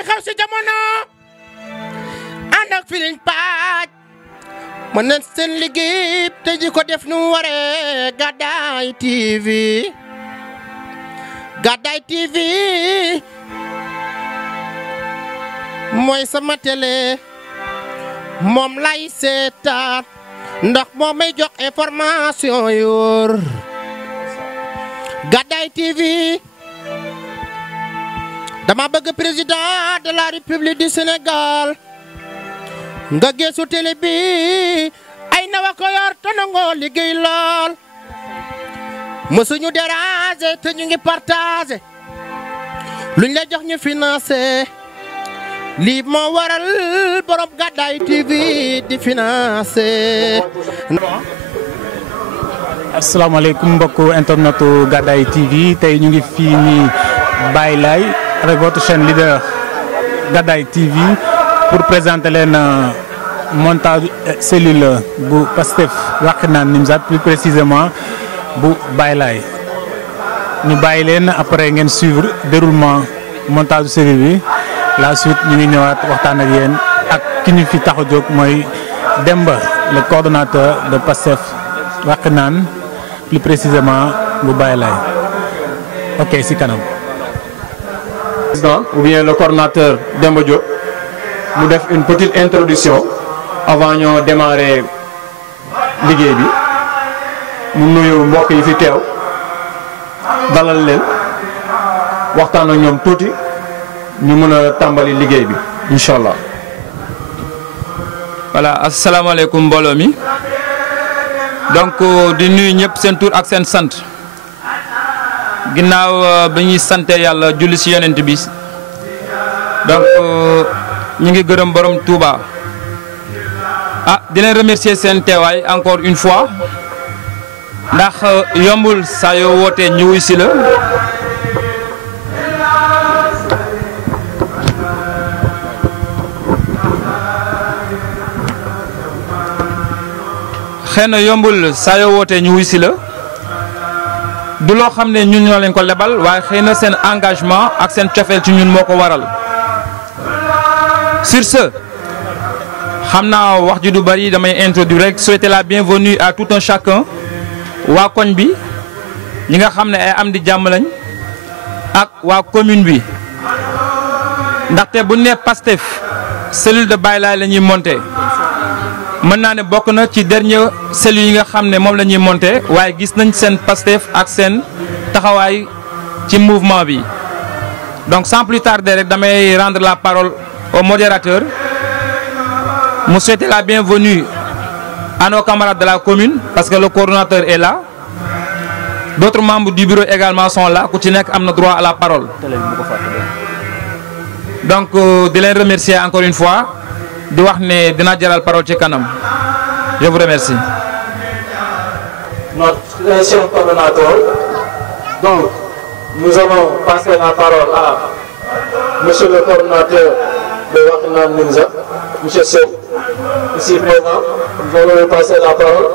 li xew si jamono ànd ak Feeling Patch mën nañ seen liggéey te ji ko def nu waree Gàddaay TV Gàddaay TV mooy sama télé moom lay seetaan ndax moo may jox information yor Gàddaay TV dama bëgg président de la République du Sénégal nga gëstu télé bi ay nawa ko yor te nangoo liggéey lool mësuñu déranger te ñu ngi partager luñ la jox ñu financé lii moo waral borom Gàddaay TV di financé. asalaamaaleykum mbokku internetu Gàddaay TV tey ñu ngi fii nii Baye Laye avec votre chaîne leader Gàddaay TV pour présenter leen montage cellule bu Pastef Wakhinane Nimzatt plus précisément bu Baye Laye ñu bàyyi leen après ngeen suivre déroulement montage cellule bi la suite ñu ngi ñëwaat waxtaan ak yéen ak ki ñu fi tax a jóg mooy Demba le coordonnateur de Pastef Wakhinane plus précisément bu Baye Laye ok si kanam. Président ou bien le coordonnateur Demba Diop mu def une petite introduction avant ñoo démarrer liggéey bi mu nuyu mbokk yi fi teew dalal leen waxtaan ak ñoom tuuti ñu mën a tàmbali liggéey bi incha allah. voilà asalaamaaleykum mbooloo mi donc di nuyu ñëpp seen tur ak seen sant ginnaaw bi ñuy sante yàlla julli ci yonent bi donc ñu ngi gërëm borom Touba di leen remercier seen teewaay encore une fois ndax yombul saa yoo wootee ñu wuy si la xëy na yombul saa yoo wootee ñu wuy si la du loo xam ne ñun ñoo leen ko lebal waaye xëy na seen engagement ak seen cofeel ci ñun moo ko waral sur ce xam naa wax ji du bari damay introduire rek souhaiter la bienvenue à tout un chacun waa koñ bi ñi nga xam ne ay am di jàmm lañ ak waa commune bi ndaxte bu ñu nee Pastef cellule de Baye Laye la ñuy monter mën naa ne bokk na ci dernier cellule yi nga xam ne moom la ñuy monter waaye gis nañ seen Pastef ak seen taxawaay ci mouvement bi donc sans plus tarder rek damay rendre la parole au modérateur mu souhaiter la bienvenue à nos camarades de la commune parce que le coordonnateur est là d'autres membres du bureau également sont là ku ci nekk am na droit à la parole donc di leen remercier encore une fois di wax ne dina jaral parole ci kanam je vous remercie. Notre très cher coordonnateur, donc nous allons passer la parole à monsieur le coordonnateur de Wakhinane Nimzatt, monsieur Sow, ici présent. Nous allons lui passer la parole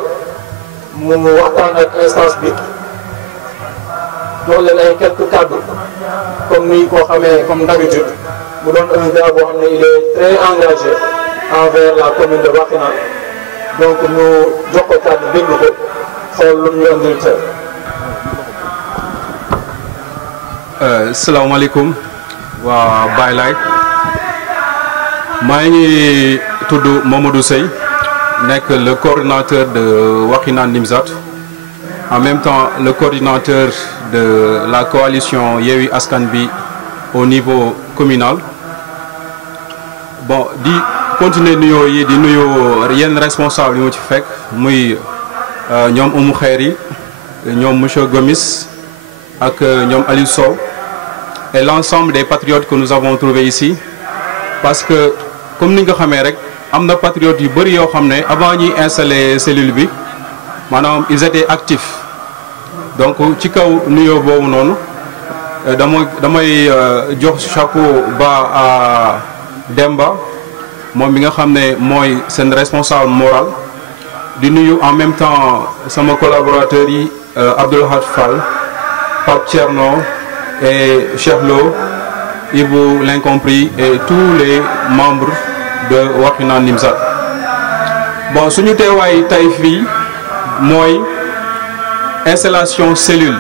mu waxtaan ak instance bi jox leen ay quelques kàddu comme ni ko xamee comme d'habitude mu doon un gars boo xam ne il est très engagé envers la commune de Wakhinane donc ñu jox ko kàddu déglu ko xool lu ñu andil tey. salaamaaleykum waa Baye Laye maa ngi tudd Mamadou Seye nekk le coordinateur de Wakhinane Nimzatt en même temps le coordinateur de la coalition Yewwi Askan Wi au niveau communal bon di continuer nuyoo yi di nuyoo yenn responsable yi mu ci fekk muy ñoom Oumou Khayri ñoom monsieur Gomis ak ñoom Aliou Sow et l'ensemble des patriotes que nous avons trouvés ici parce que comme ni nga xamee rek am na patriotes yu bëri yoo xam ne avant ñuy installer cellule bi maanaam ils étaient actifs donc ci kaw nuyoo boobu noonu damay jox chapeau bas à Demba moom mi nga xam ne mooy seen responsable moral di nuyu en même temps sama collaborateurs yi Abdoulahad Fall Pape Thierno et Cheikh Lo Ibou l'Incompris et tous les membres de Wakhinane Nimzatt. Bon, suñu teewaay tey fii mooy installation cellule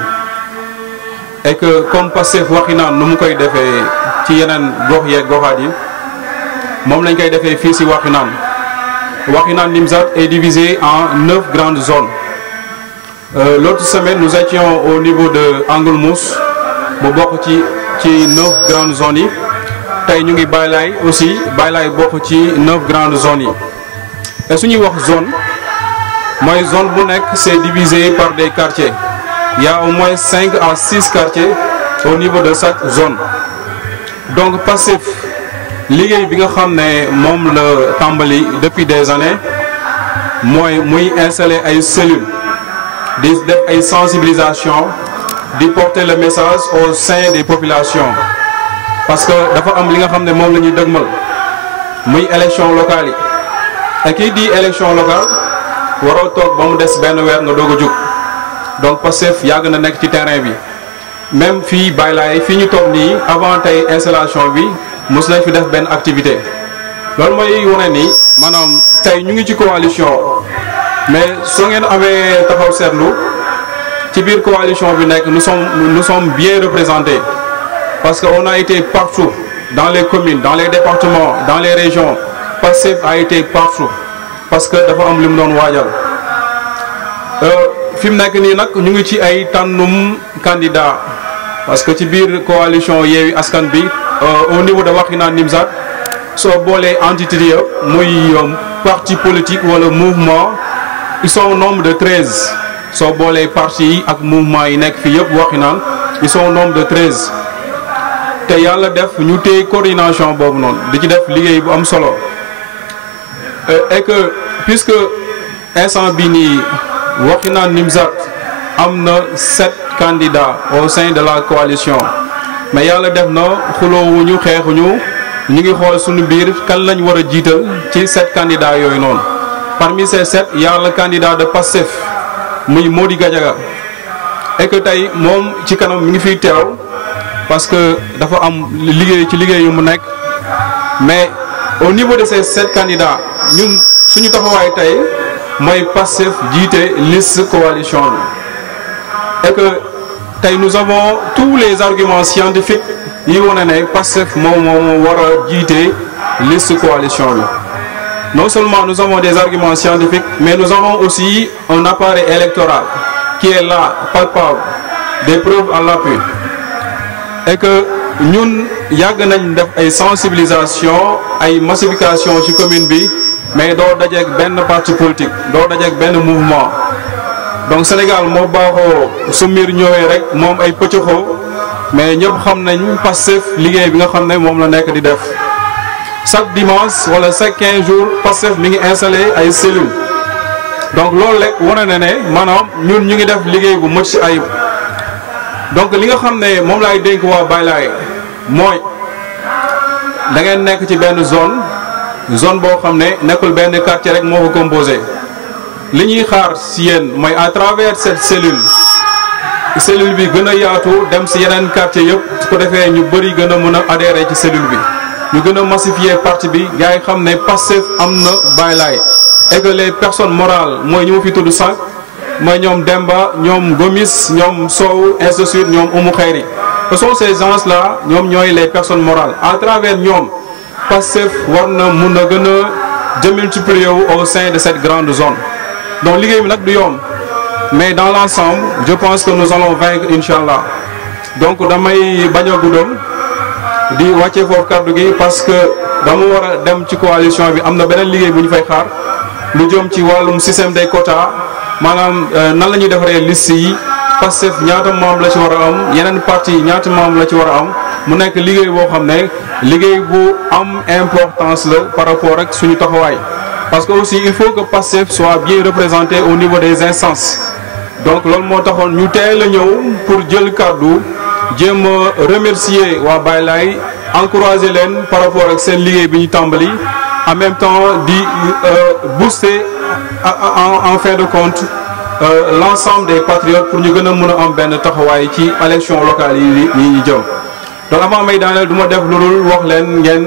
et que comme Pastef Wakhinane nu mu koy defee ci yeneen gox yeeg goxaat yi moom lañ koy defee fii si Wakhinane. Wakhinane Nimzatt est divisé en 9 grandes zones. L'autre semaine, nous étions au niveau de Angle Mousse, bu bokk ci 9 grandes zones yi. Tey ñu ngi Baylay aussi, Baylay bokk ci 9 grandes zones yi. Et su ñuy wax zone mooy zone bu nekk c'est divisé par des quartiers. Il y a au moins 5 à 6 quartiers au niveau de chaque zone. Donc Pastef liggéey bi nga xam ne moom la tàmbali depuis des années mooy muy installer ay cellules di def ay sensibilisation di porter le message au sein des populations parce que dafa am li nga xam ne moom la ñuy dëgmal muy élection locale yi et kii di élection locale waroo toog ba mu des benn weer nga doog a jug donc Pastef yàgg na nekk ci terrain bi même fii Baylay fii ñu toog nii avant tey installation bi mos nañ fi def benn activité loolu mooy wane ni maanaam tey ñu ngi ci coalition mais soo ngeen amee taxaw seetlu ci biir coalition bi nekk nous sommes bien représentés parce que on a été partout dans les communes dans les départements dans les régions Pastef a été partout parce que dafa am li mu doon waajal fi mu nekk nii nag ñu ngi ci ay tànnum candidat parce que ci biir coalition Yewwi Askan bi au niveau de Wakhinane Nimzatt soo boolee entité yëpp muy parti politique wala mouvement ils sont au nombre de 13 soo boolee parti yi ak mouvement yi nekk fii yëpp Wakhinane ils sont au nombre de 13 te yàlla def ñu téye coordination boobu noonu di ci def liggéey bu am solo et que puisque instant bi nii Wakhinane Nimzatt am na 7 candidats au sein de la coalition mais yàlla def na xuloowuñu xeexuñu ñu ngi xool suñu biir kan lañ war a jiital ci 7 candidats yooyu noonu parmi ces 7 y a le candidat de Pastef muy Mody Gadiaga et que tey moom ci kanam mi ngi fiy teew parce que dafa am liggéey ci liggéey yu mu nekk mais au niveau de ces 7 candidats ñun suñu taxawaay tey mooy Pastef jiite liste coalition bi et que tey nous avons tous les arguments scientifiques yi wane ne Pastef moom war a jiite liste coalition bi non seulement nous avons des arguments scientifiques mais nous avons aussi un appareil électoral qui est là palpable des preuves à l'appui et que ñun yàgg nañ def ay sensibilisation ay massification ci commune bi mais doo dajeek benn parti politique doo dajeek benn mouvement donc Sénégal moo baaxoo su mbir ñëwee rek moom ay pëccëxoo mais ñëpp xam nañ Pastef liggéey bi nga xam ne moom la nekk di def chaque dimanche wala chaque 15 jours Pastef mi ngi installé ay cellules donc loolu rek wane na ne maanaam ñun ñu ngi def liggéey bu mucc ayib donc li nga xam ne moom laay dénk waa Baylay mooy da ngeen nekk ci benn zone boo xam ne nekkul benn quartier rek moo ko composé li ñuy xaar si yéen mooy à travers cette cellule bi gën a yaatu dem si yeneen quartier yëpp su ko defee ñu bëri gën a mën a adhérer ci cellule bi ñu gën a massifier parti bi gars yi xam ne Pastef am na Baylay et que les personnes morales mooy ñu ma fi tudd sànq mooy ñoom Demba ñoom Gomis ñoom Sow ainsi de suite ñoom Oumou Khayri ce sont ces gens là ñoom ñooy les personnes morales à travers ñoom Pastef war na mun a gën a démultiplier wu au sein de cette grande zone donc liggéey bi nag du yomb mais dans l'ensemble je pense que nous allons vaincre inchallah donc damay bañ a guddal di wàcce foofu kàddu gi parce que dama war a dem ci coalition bi am na beneen liggéey bu ñu fay xaar lu jëm ci wàllum système des quotas maanaam nan la ñuy defaree liste yi Pastef ñaata membre la ci war a am yeneen parti ñaata membre la ci war a am mu nekk liggéey boo xam ne liggéey bu am importance la par rapport ak suñu taxawaay parce que aussi il faut que Pastef soit bien représenté au niveau des instances donc loolu moo taxoon ñu teel a ñëw pour jël kàddu jéem a remercier waa Baylay encourager leen par rapport ak seen liggéey bi ñu tàmbali en même temps di booster en fin de compte l'ensemble des patriotes pour ñu gën a mën a am benn taxawaay ci élection locale yi ñu jëm donc avant may daaneel du ma def lu dul wax leen ngeen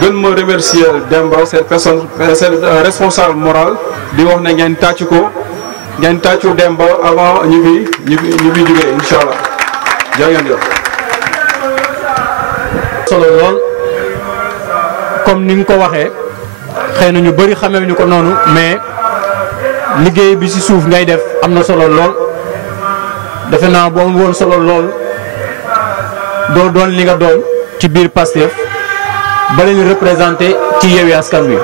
gën ma remercier Demba cette personne cette responsable morale di wax ne ngeen tàcc ko ngeen tàccu Demba avant ñu fi jógee incha allah jaa ngeen jëf. solo lool comme ni nga ko waxee xëy na ñu bëri xamee ñu ko noonu mais liggéey bi ci suuf ngay def am na solo lool defe naa boo woon solo lool doo doon li nga doon ci biir Pastef ba leen représenté ci Yewwi Askan Wi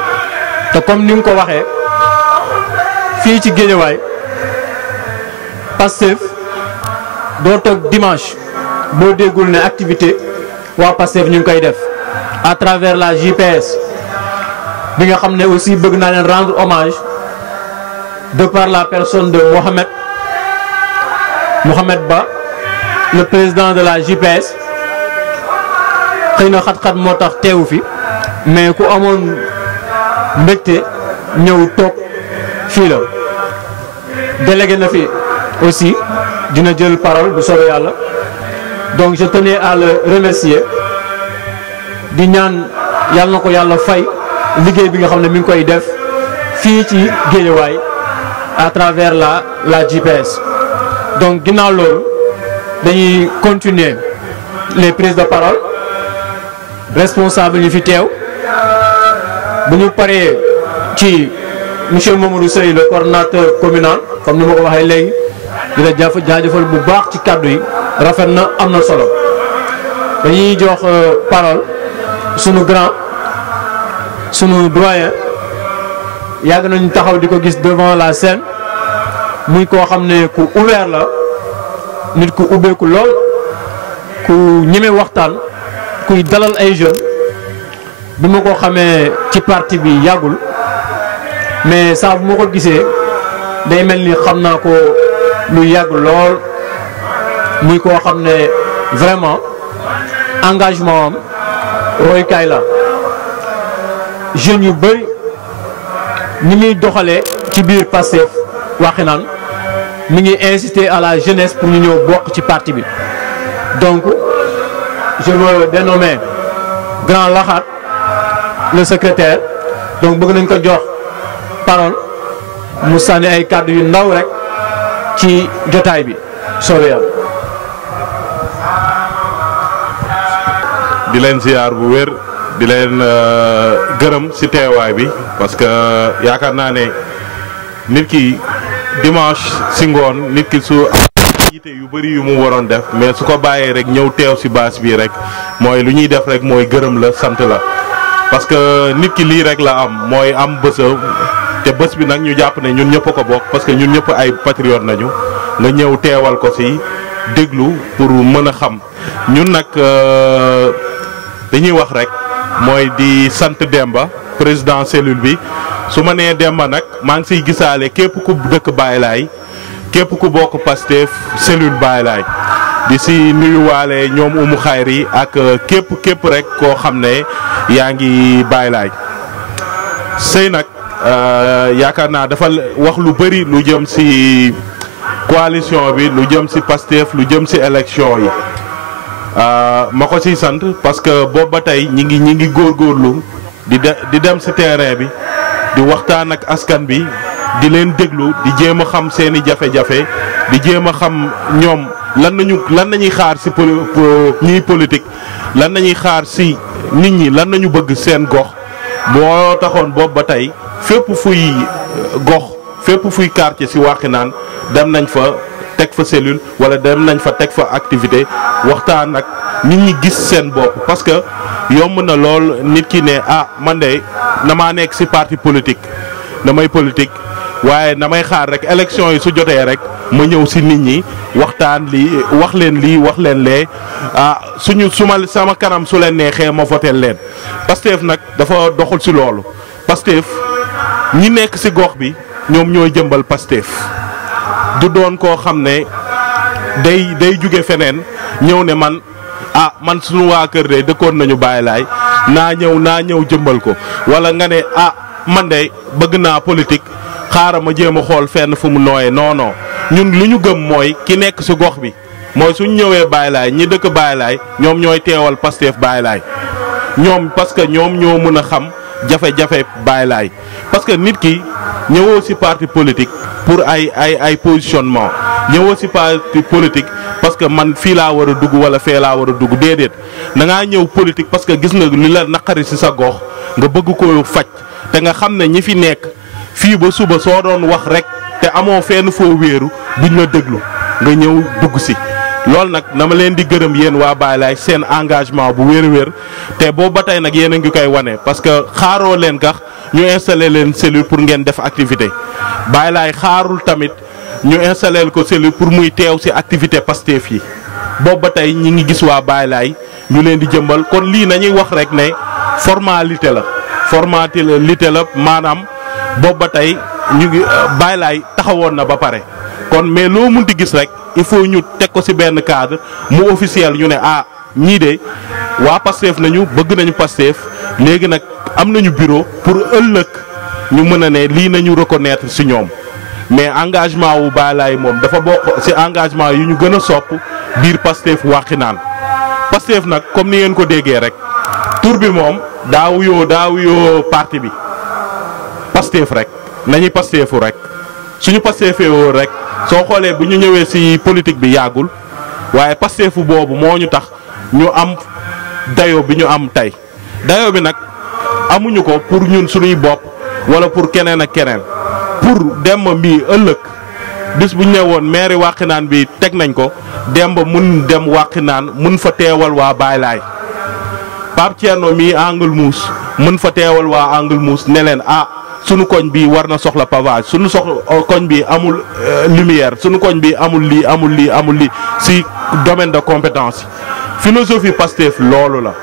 te comme ni nga ko waxee fii ci Guédiawaye Pastef doo toog dimanche boo déggul ne activité waa Pastef ñu ngi koy def à travers la JPS bi nga xam ne aussi bëgg naa leen rendre hommage de par la personne de Mohamed Ba le président de la JPS xëy na xat-xat moo tax teewu fi mais ku amoon mbégte ñëw toog fii la délégué na fi aussi dina jël parole bu soobee yàlla donc je tenais à le remercier di ñaan yàlla na ko yàlla fay liggéey bi nga xam ne mi ngi koy def fii ci Guédiawaye à travers la JPS donc ginnaaw loolu dañuy continuer les prises de parole responsable ñu fi teew bu ñu paree ci monsieur Mamadou Seye le coordonnateur communal comme ni ma ko waxee léegi di la jaajëfal bu baax ci kàddu yi rafet na am na solo dañuy jox parole sunu grand sunu doyen yàgg nañu taxaw di ko gis devant la scène muy koo xam ne ku ouvert la nit ku ubbeeku lool ku ñeme waxtaan kuy dalal ay jeunes bi ma ko xamee ci parti bi yàggul mais saa bu ma ko gisee day mel ni xam naa ko lu yàgg lool muy koo xam ne vraiment engagement am royukaay la jeunes yu bëri ni muy doxalee ci biir Pastef Wakhinane mi ngi inciter à la jeunesse pour ñu ñëw bokk ci parti bi donc je veux dénommer grand Laxaat le secrétaire donc bëgg nañ ko jox parole mu sànni ay kàddu yu ndaw rek ci jotaay bi soobee yàlla. di leen ziar bu wér di leen gërëm ci teewaay bi parce que yaakaar naa ne nit ki dimanche ci ngoon nit ki su yite yu bëri yu mu waroon def mais su ko bàyyee rek ñëw teew ci baas bi rek mooy lu ñuy def rek mooy gërëm la sant la parce que nit ki lii rek la am mooy am bësa te bés bi nag ñu jàpp ne ñun ñëpp a ko bokk parce que ñun ñëpp ay patriote nañu nga ñëw teewal ko ci déglu pour mën a xam ñun nag dañuy wax rek mooy di sant Demba président cellule bi su ma nee Demba nag maa ngi siy gisaale képp ku dëkk Baye Laye képp ku bokk Pastef cellule Baye Laye di si nuyuwaale ñoom umu xayri ak képp rek koo xam ne yaa ngi Baye Laye sëy nag yaakaar naa dafa wax lu bëri lu jëm si coalition bi lu jëm si Pastef lu jëm si élection yi ma ko siy sant parce que boobu ba tey ñi ngi góorgóorlu di dem si terrain bi di waxtaan ak askan bi di leen déglu di jéem a xam seeni jafe-jafe di jéem a xam ñoom lan nañuy xaar si ñiy politique lan nañuy xaar si nit ñi lan nañu bëgg seen gox boo taxoon boobu ba tey fépp fuy gox fépp fuy quartier si Wakhinane dem nañ fa teg fa cellule wala dem nañ fa teg fa activité waxtaan ak nit ñi gis seen bopp parce que yomb na lool nit ki ne man de damaa nekk ci parti politique damay politique waaye damay xaar rek élection yi su jotee rek ma ñëw ci nit ñi waxtaan lii wax leen lee sama kanam su leen neexee ma voté leen Pastef nag dafa doxul ci loolu Pastef ñi nekk ci gox bi ñoom ñooy jëmbal Pastef du doon koo xam ne day jóge feneen ñëw ne man suñu waa kër de dëkkoon nañu Baye Laye naa ñëw jëmbal ko wala nga ne man de bëgg naa politique xaaral ma jéem a xool fenn fu mu nooyee non ñun lu ñu gëm mooy ki nekk ci gox bi mooy suñ ñëwee Baye Laye ñi dëkk Baye Laye ñoom ñooy teewal Pastef Baye Laye ñoom parce que ñoom ñoo mën a xam jafe-jafe Baye Laye parce que nit ki ñëwoo ci parti politique pour ay positionnement ñëwoo ci parti politique parce que man fii laa war a dugg wala fee laa war a dugg déedéet da ngaa ñëw politique parce que gis nga li la naqari ci sa gox nga bëgg ko faj te nga xam ne ñi fi nekk fii ba suba soo doon wax rek te amoo fenn foo wéeru duñ la déglu nga ñëw dugg ci. loolu nag dama leen di gërëm yéen waa Baye Laye seen engagement bu wér-wér te boobu ba tey nag yéen a ngi koy wane parce que xaaroo leen gax ñu installé leen cellule pour ngeen def activité Baye Laye xaarul tamit ñu installé ko cellule pour muy teew ci activité Pastef yi boobu ba tey ñi ngi gis waa Baye Laye ñu leen di jëmbal kon lii nañuy wax rek ne formalité la maanaam boobu ba tey ñu ngi Baye Laye taxawoon na ba pare kon mais loo munti gis rek il faut ñu teg ko ci benn cadre mu officiel ñu ne ñii de waa Pastef nañu bëgg nañu Pastef léegi nag am nañu bureau pour ëllëg ñu mën a ne lii nañu reconnaître ci ñoom mais engagement wu Baye Laye moom dafa bokk ci engagement yu ñu gën a sopp biir Pastef Wakhinane Pastef nag comme ni ngeen ko déggee rek tur bi moom daa wuyoo parti bi Pastef rek nañuy Pastefu rek suñu Pastefee rek soo xoolee bu ñu ñëwee ci politique bi yàggul waaye Pastefu boobu moo ñu tax ñu am dayo bi ñu am tey dayo bi nag amuñu ko pour ñun suñuy bopp wala pour keneen ak keneen pour Demba mbii ëllëg bis bu ñu ne woon mairie Wakhinane bi teg nañ ko Demba mun dem Wakhinane mun fa teewal waa Baye Laye Pape Thierno mii Angle Mousse mun fa teewal waa Angle Mousse ne leen sunu koñ bi war na soxla pavage sunu koñ bi amul lumière sunu koñ bi amul lii ci domaine de compétence philosophie Pastef loolu la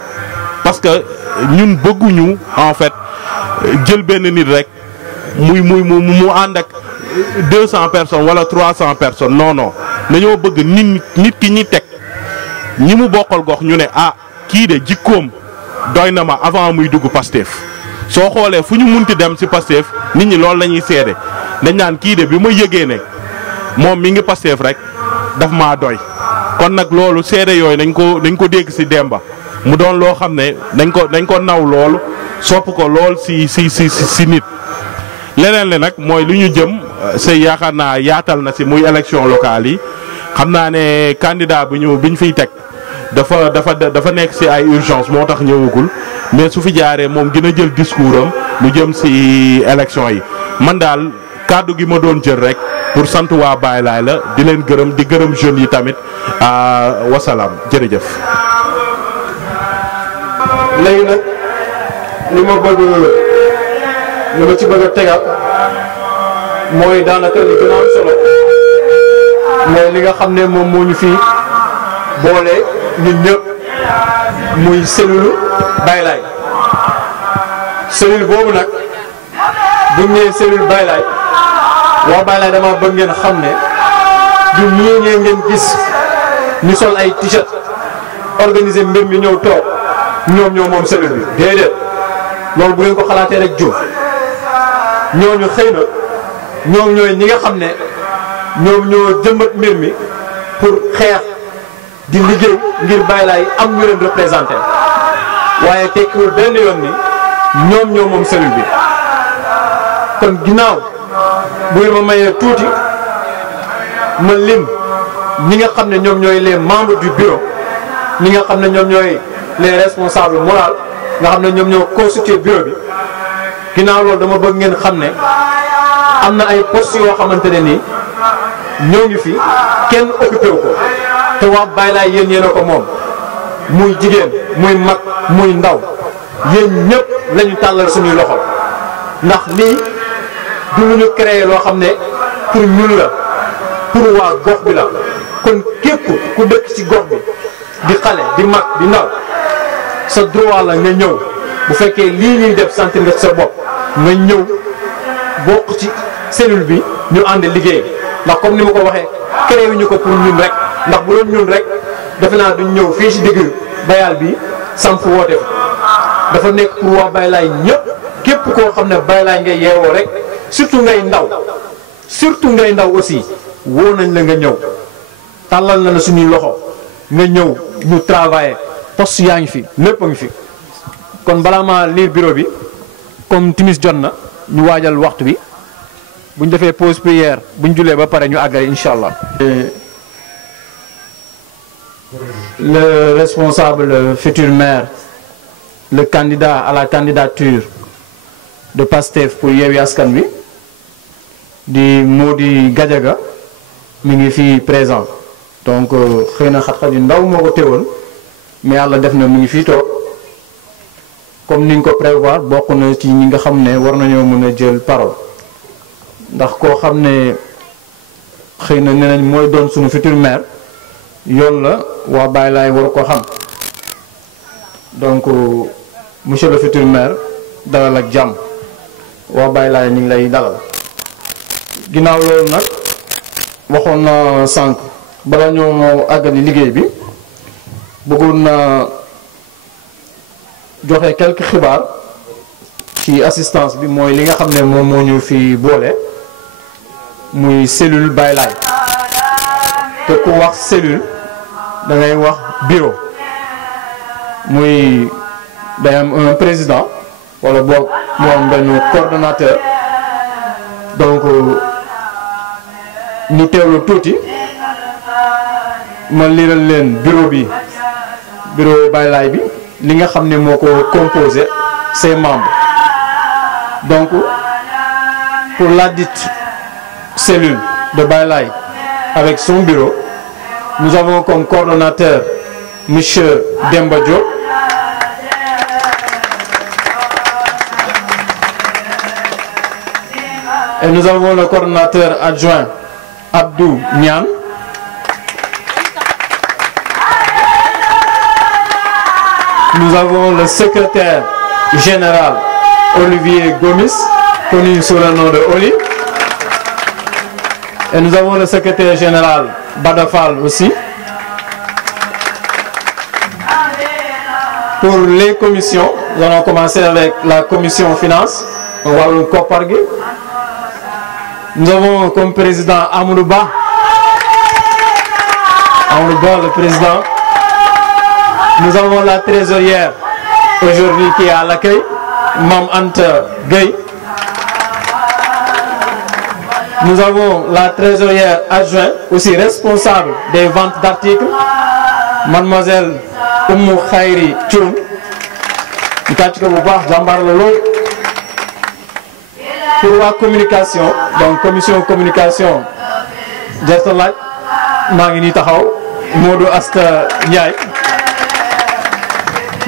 parce que ñun bëgguñu en fait jël benn nit rek mu ànd ak 200 personnes wala 300 personnes non dañoo bëgg nit ki ñi teg ñi mu bokkal gox ñu ne kii de jikkoom doy na ma avant muy dugg Pastef soo xoolee fu ñu munti dem ci Pastef nit ñi loolu la ñuy seede dañ naan kii de bi ma yëgee ne moom mi ngi Pastef rek daf maa doy kon nag loolu seede yooyu dañ ko dégg ci Demba mu doon loo xam ne dañ ko naw loolu sopp ko lool ci nit leneen li nag mooy lu ñu jëm c'est yaakaar naa yaatal na ci muy élection locale yi xam naa ne candidat bi ñu fiy teg dafa nekk ci ay urgence moo tax ñëwagul mais su fi jaaree moom gën a jël discours am lu jëm ci élection yi man daal kàddu gi ma doon jël rek pour sant waa Baye Laye la di leen gërëm di gërëm jeunes yi tamit wasalaam jërëjëf. léegi nag li ma ci bëgg a tegaat mooy daanaka li gën a am solo mais li nga xam ne moom moo ñu fi boole ñun ñëpp muy cellule Baye Laye cellule boobu nag bu ñu nee cellule Baye Laye waa Baye Laye dama bëgg ngeen xam ne du ñii ngeen gis ñu sol ay t-shirt organiser mbir mi ñëw toog ñoom ñoo moom cellule bi déedéet loolu bu ngeen ko xalaatee rek jóg ñooñu xëy na ñoom ñooy ñi nga xam ne ñoom ñoo jëmbat mbir mi pour xeex di liggéey ngir Baye Laye am ñu leen représenté waaye tekkiwul benn yoon ni ñoom ñoo moom cellule bi kon ginnaaw bu ngeen ma mayee tuuti ma lim ñi nga xam ne ñoom ñooy les membres du bureau ñi nga xam ne ñoom ñooy les responsables moraux nga xam ne ñoom ñoo constitué bureau bi ginnaaw loolu dama bëgg ngeen xam ne am na ay postes yoo xamante ne nii ñoo ngi fi kenn occupé wu ko te waa Baye Laye yéen a ko moom muy jigéen muy mag muy ndaw yéen ñëpp lañu tàllal suñuy loxo ndax lii du lu ñu créé loo xam ne pour ñun la pour waa gox bi la kon képp ku dëkk ci gox bi di xale di mag di ndaw sa droit la nga ñëw bu fekkee lii ñuy def sentir nga sa bopp nga ñëw bokk ci cellule bi ñu ànd liggéey ndax comme ni ma ko waxee créé ñu ko pour ñun rek ndax bu doon ñun rek defe naa duñ ñëw fii ci digg bayal bi samp woote dafa nekk pour waa Baye Laye ñëpp képp koo xam ne Baye Laye ngay yeewoo rek surtout ngay ndaw aussi woo nañ la nga ñëw tàllal na la suñuy loxo nga ñëw ñu travailler poste yaa ngi fi lépp a ngi fi kon balaa maa lire bureau bi comme timis jot na ñu waajal waxtu bi bu ñu defee pause prière bu ñu jullee ba pare ñu àggale incha allah. Le responsable futur maire, le candidat à la candidature de PASTEF pour Yewwi Askan Wi di Mody Gadiaga mi ngi fii présent donc xëy na xat-xat yu ndaw moo ko teewoon mais yàlla def na mu ngi fii toog comme ni nga ko prévoir bokk na ci ñi nga xam ne war nañoo mën a jël parole ndax koo xam ne xëy na nee nañ mooy doon suñu futur maire yoon la waa Baye Laye war ko xam donc monsieur le futur maire dalal ak jàmm waa Baye Laye ni ngi lay dalal ginnaaw loolu nag waxoon na sànq bala ñoo àggali liggéey bi bëggoon na joxe quelques xibaar ci assistance bi mooy li nga xam ne moom moo ñu fi boole muy cellule Baye Laye te ku wax cellule da ngay wax bureau muy day am un président wala boog mu am benn coordonnateur donc ñu teewlu tuuti ma liral leen bureau bi bureau Baye Laye bi li nga xam ne moo ko composé ses membres donc pour la dite cellule de Baye Laye avec son bureau. Nous avons comme coordonnateur M. Demba Diop. Et nous avons le coordonnateur adjoint Abdou Nian. Nous avons le secrétaire général Olivier Gomis, connu sous le nom de Oli. Et nous avons le secrétaire général Badafal aussi. Pour les commissions, nous allons commencer avec la commission finance. On va le coparguer. Nous avons comme président Amadou Ba. Amadou Ba, le président. Nous avons la trésorière aujourd'hui qui est à l'accueil, Mam Anta Gueye. Nous avons la trésorière adjointe, aussi responsable des ventes d'articles, mademoiselle Oumou Khairi Thioum. Pour la communication, donc commission communication, Jertalak, Mangini Tahaw, Modou Asta Ndiaye.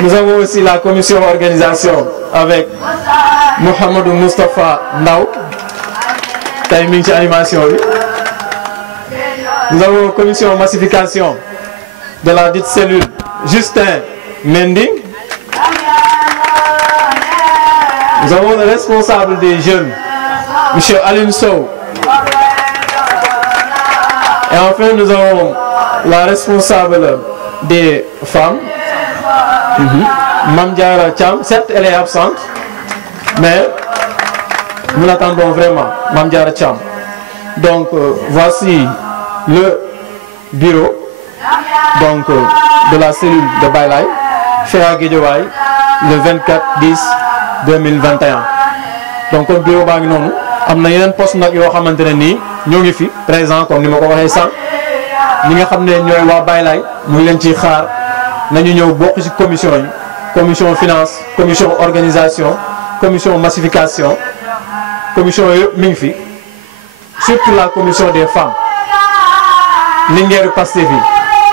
Nous avons aussi la commission organisation avec Mohamedou Moustapha Ndaw. Timing de animation. Nous avons la commission massification de la dite cellule Justin Mendy. Nous avons le responsable des jeunes, M. Aline Sow. Et enfin, nous avons la responsable des femmes, Mamdiara Cham. Certes, elle est absente, mais nous l'attendons vraiment, Mamdiara Cham. Donc, voici le bureau donc, de la cellule de Baye Laye, fait à Guédiawaye, le 24/10/2021. Donc, le bureau baa ngi noonu am na yeneen poste nag yoo xamante ne nii ñoo ngi fi présent comme ni ma ko waxee sànq ñi nga xam ne ñooy waa Baye Laye mu ngi leen ciy xaar nañu ñëw bokk ci commission yi commission finance commission organisation commission massification commission yëpp mi ngi fi surtout la commission des femmes Linguère Pastef yi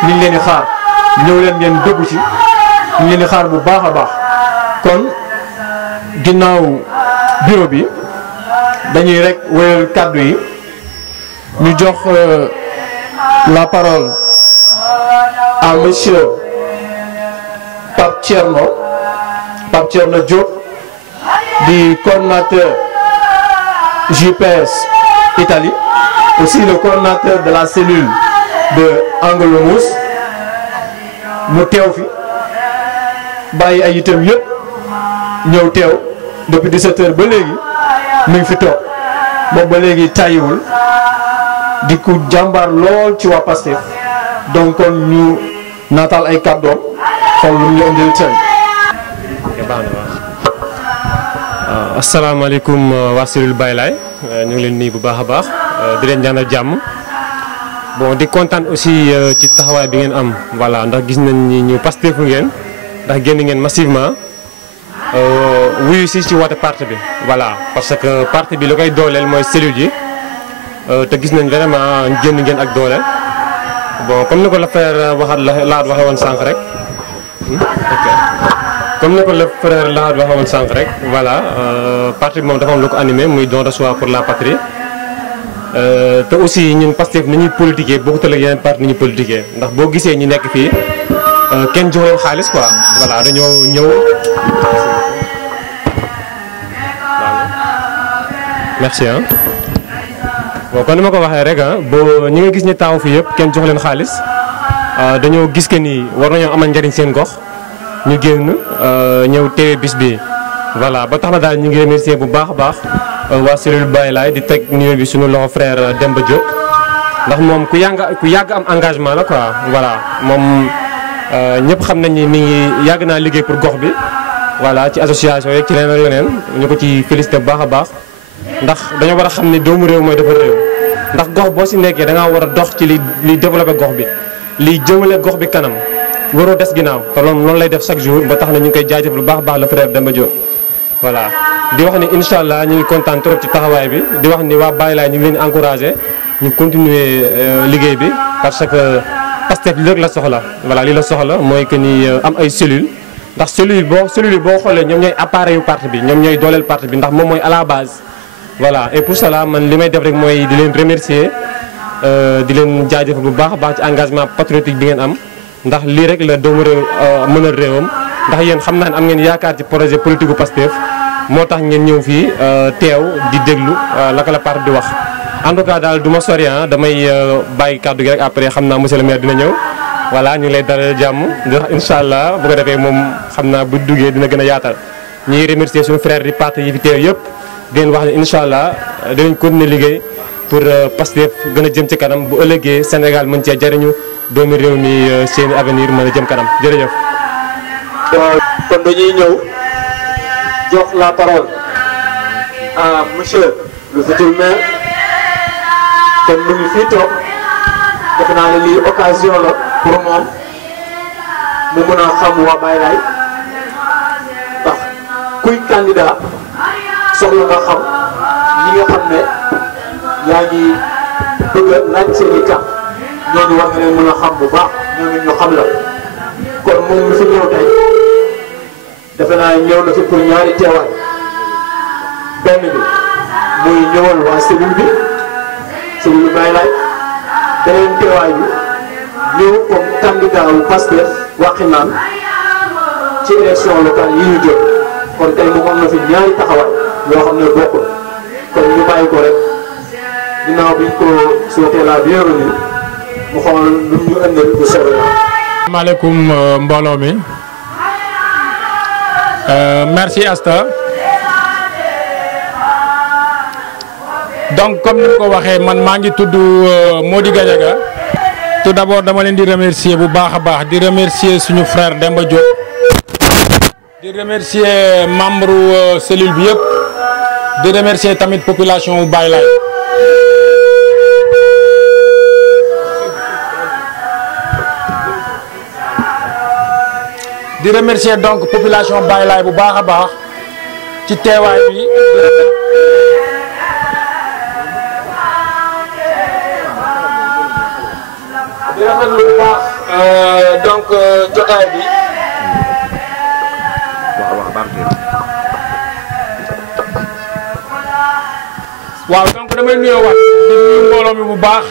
ñu ngi leen di xaar ñëw leen ngeen dugg ci ñu ngi leen di xaar bu baax a baax kon ginnaaw bureau bi dañuy rek wéyal kàddu yi ñu jox la parole à monsieur Pape Thierno Diop du coordonnateur JPS Italie, aussi le coordonnateur de la cellule de Angle Mousse mu teew fi bàyyi ay itam yëpp ñëw teew depuis 17h ba léegi mu ngi fi toog boobu ba léegi tàyyiwul di ku jàmbaar lool ci waa Pastef donc kon ñu naataal ay kàddoom xool lu ñu indil tey. asalaamaaleykum waa cellule Baye Laye ñu ngi leen nuyu bu baax a baax di leen ñaanal jàmm bon di kontaan aussi ci taxawaay bi ngeen am voilà ndax gis nañ ni ñu Pastef ngeen ndax génn ngeen massivement wuyu si ci woote parti bi voilà parce que parti bi lu koy dooleel mooy cellule yi te gis nañ vraiment génn ngeen ak doole bon comme ni ko la frère Lahat waxee woon sànq rek ok comme ni ko le frère Lahat waxee woon sànq rek voilà parti bi moom dafa am lu ko animé muy don de soi pour la patrie te aussi ñun Pastef ni ñuy politiquer bokkut ak yeneen parti ni ñuy politiquer ndax boo gisee ñi nekk fii kenn jox leen xaalis quoi voilà dañoo ñëw. merci ah bon kon ni ma ko waxee rek ah boo ñi nga gis ñi taaw fii yëpp kenn jox leen xaalis dañoo gis que ni war nañoo amal njariñ seen gox ñu génn ñëw teewe bis bi voilà ba tax na daal ñu ngi remercier bu baax a baax waa cellule Baye Laye di teg nuyoo bi suñu loxo frère Demba Diop ndax moom ku yàgg am engagement la quoi voilà moom ñëpp xam nañ ni mi ngi yàgg naa liggéey pour gox bi voilà ci association yeeg ci leneen ak leneen ñu ko ci félicité bu baax a baax ndax dañoo war a xam ni doomu réew mooy defar réew ndax gox boo si nekkee da ngaa war a dox ci li développé gox bi liy jëmale gox bi kanam waroo des ginnaaw te loolu lay def chaque jour ba tax na ñu ngi koy jaajëfal bu baax a baax le frère Demba Diop voilà di wax ni incha allah ñu ngi kontaan trop ci taxawaay bi di wax ni waa Baye Laye ñu ngi leen encouragé ñu continuer liggéey bi parce que Pastef li rek la soxla voilà li la soxla mooy que ni am ay cellules ndax cellules yi boo xoolee ñoom ñooy appareil yu parti bi ñoom ñooy dooleel parti bi ndax moom mooy à la base voilà et pour cela man li may def rek mooy di leen remercier di leen jaajëfal bu baax a baax ci engagement patriotique bi ngeen am ndax lii rek la doomu réew mënal réewam ndax yéen xam naa ne am ngeen yaakaar ci projet politique bu Pastef moo tax ngeen ñëw fii teew di déglu laka la parti di wax en tout cas daal du ma sori damay bàyyi kàddu gi rek après xam naa monsieur le maire dina ñëw voilà ñu ngi lay dalal jàmm di wax incha allah bu ko defee moom xam naa bu duggee dina gën a yaatal ñuy remercier suñu frère di parti yi fi teew yëpp di leen wax ne incha allah dinañ continuer liggéey pour Pastef gën a jëm ci kanam bu ëllëgee Sénégal mën cee jariñu doomi réew mi seeni avenir mën a jëm kanam jërëjëf. kon dañuy ñëw jox la parole à monsieur le futur maire kon mu ngi fii toog defe naa ne lii occasion la pour moom mu mën a xam waa Baye Laye ndax kuy candidat soxla nga xam ñi nga xam ne yaa ngi bëgg a laaj seen i kàq ñooñu war nga leen mën a xam bu baax ñooñu ñu xam la kon moom mi fi ñëw tey defe naa ñëw na fi pour ñaari teewaay benn bi muy ñëwal waa cellule bi cellule Baye Laye beneen teewaay bi ñëw comme candidat wu Pastef Wakhinane ci élection locale yi ñu jëm kon tey moom am na fi ñaari taxawaay yoo xam ne bokkul kon ñu bàyyi ko rek ginnaaw bi ñu ko souhaité la bienvenue mu xool lu ñu ëndal bu soobee. asalaamaaleykum mbooloo mi merci Asta donc comme ni ko waxee man maa ngi tudd Mody Gadiaga tout d'abord dama leen di remercier bu baax a baax di remercier suñu frère Demba Diop di remercier membre cellule bi yëpp di remercier tamit population bu Baye Laye di remercier donc population Baye Laye bu baax a baax ci teewaay bi di rafetlu bu baax donc jotaay bi waaw donc damay nuyoo waat di nuyu mbooloo mi bu baax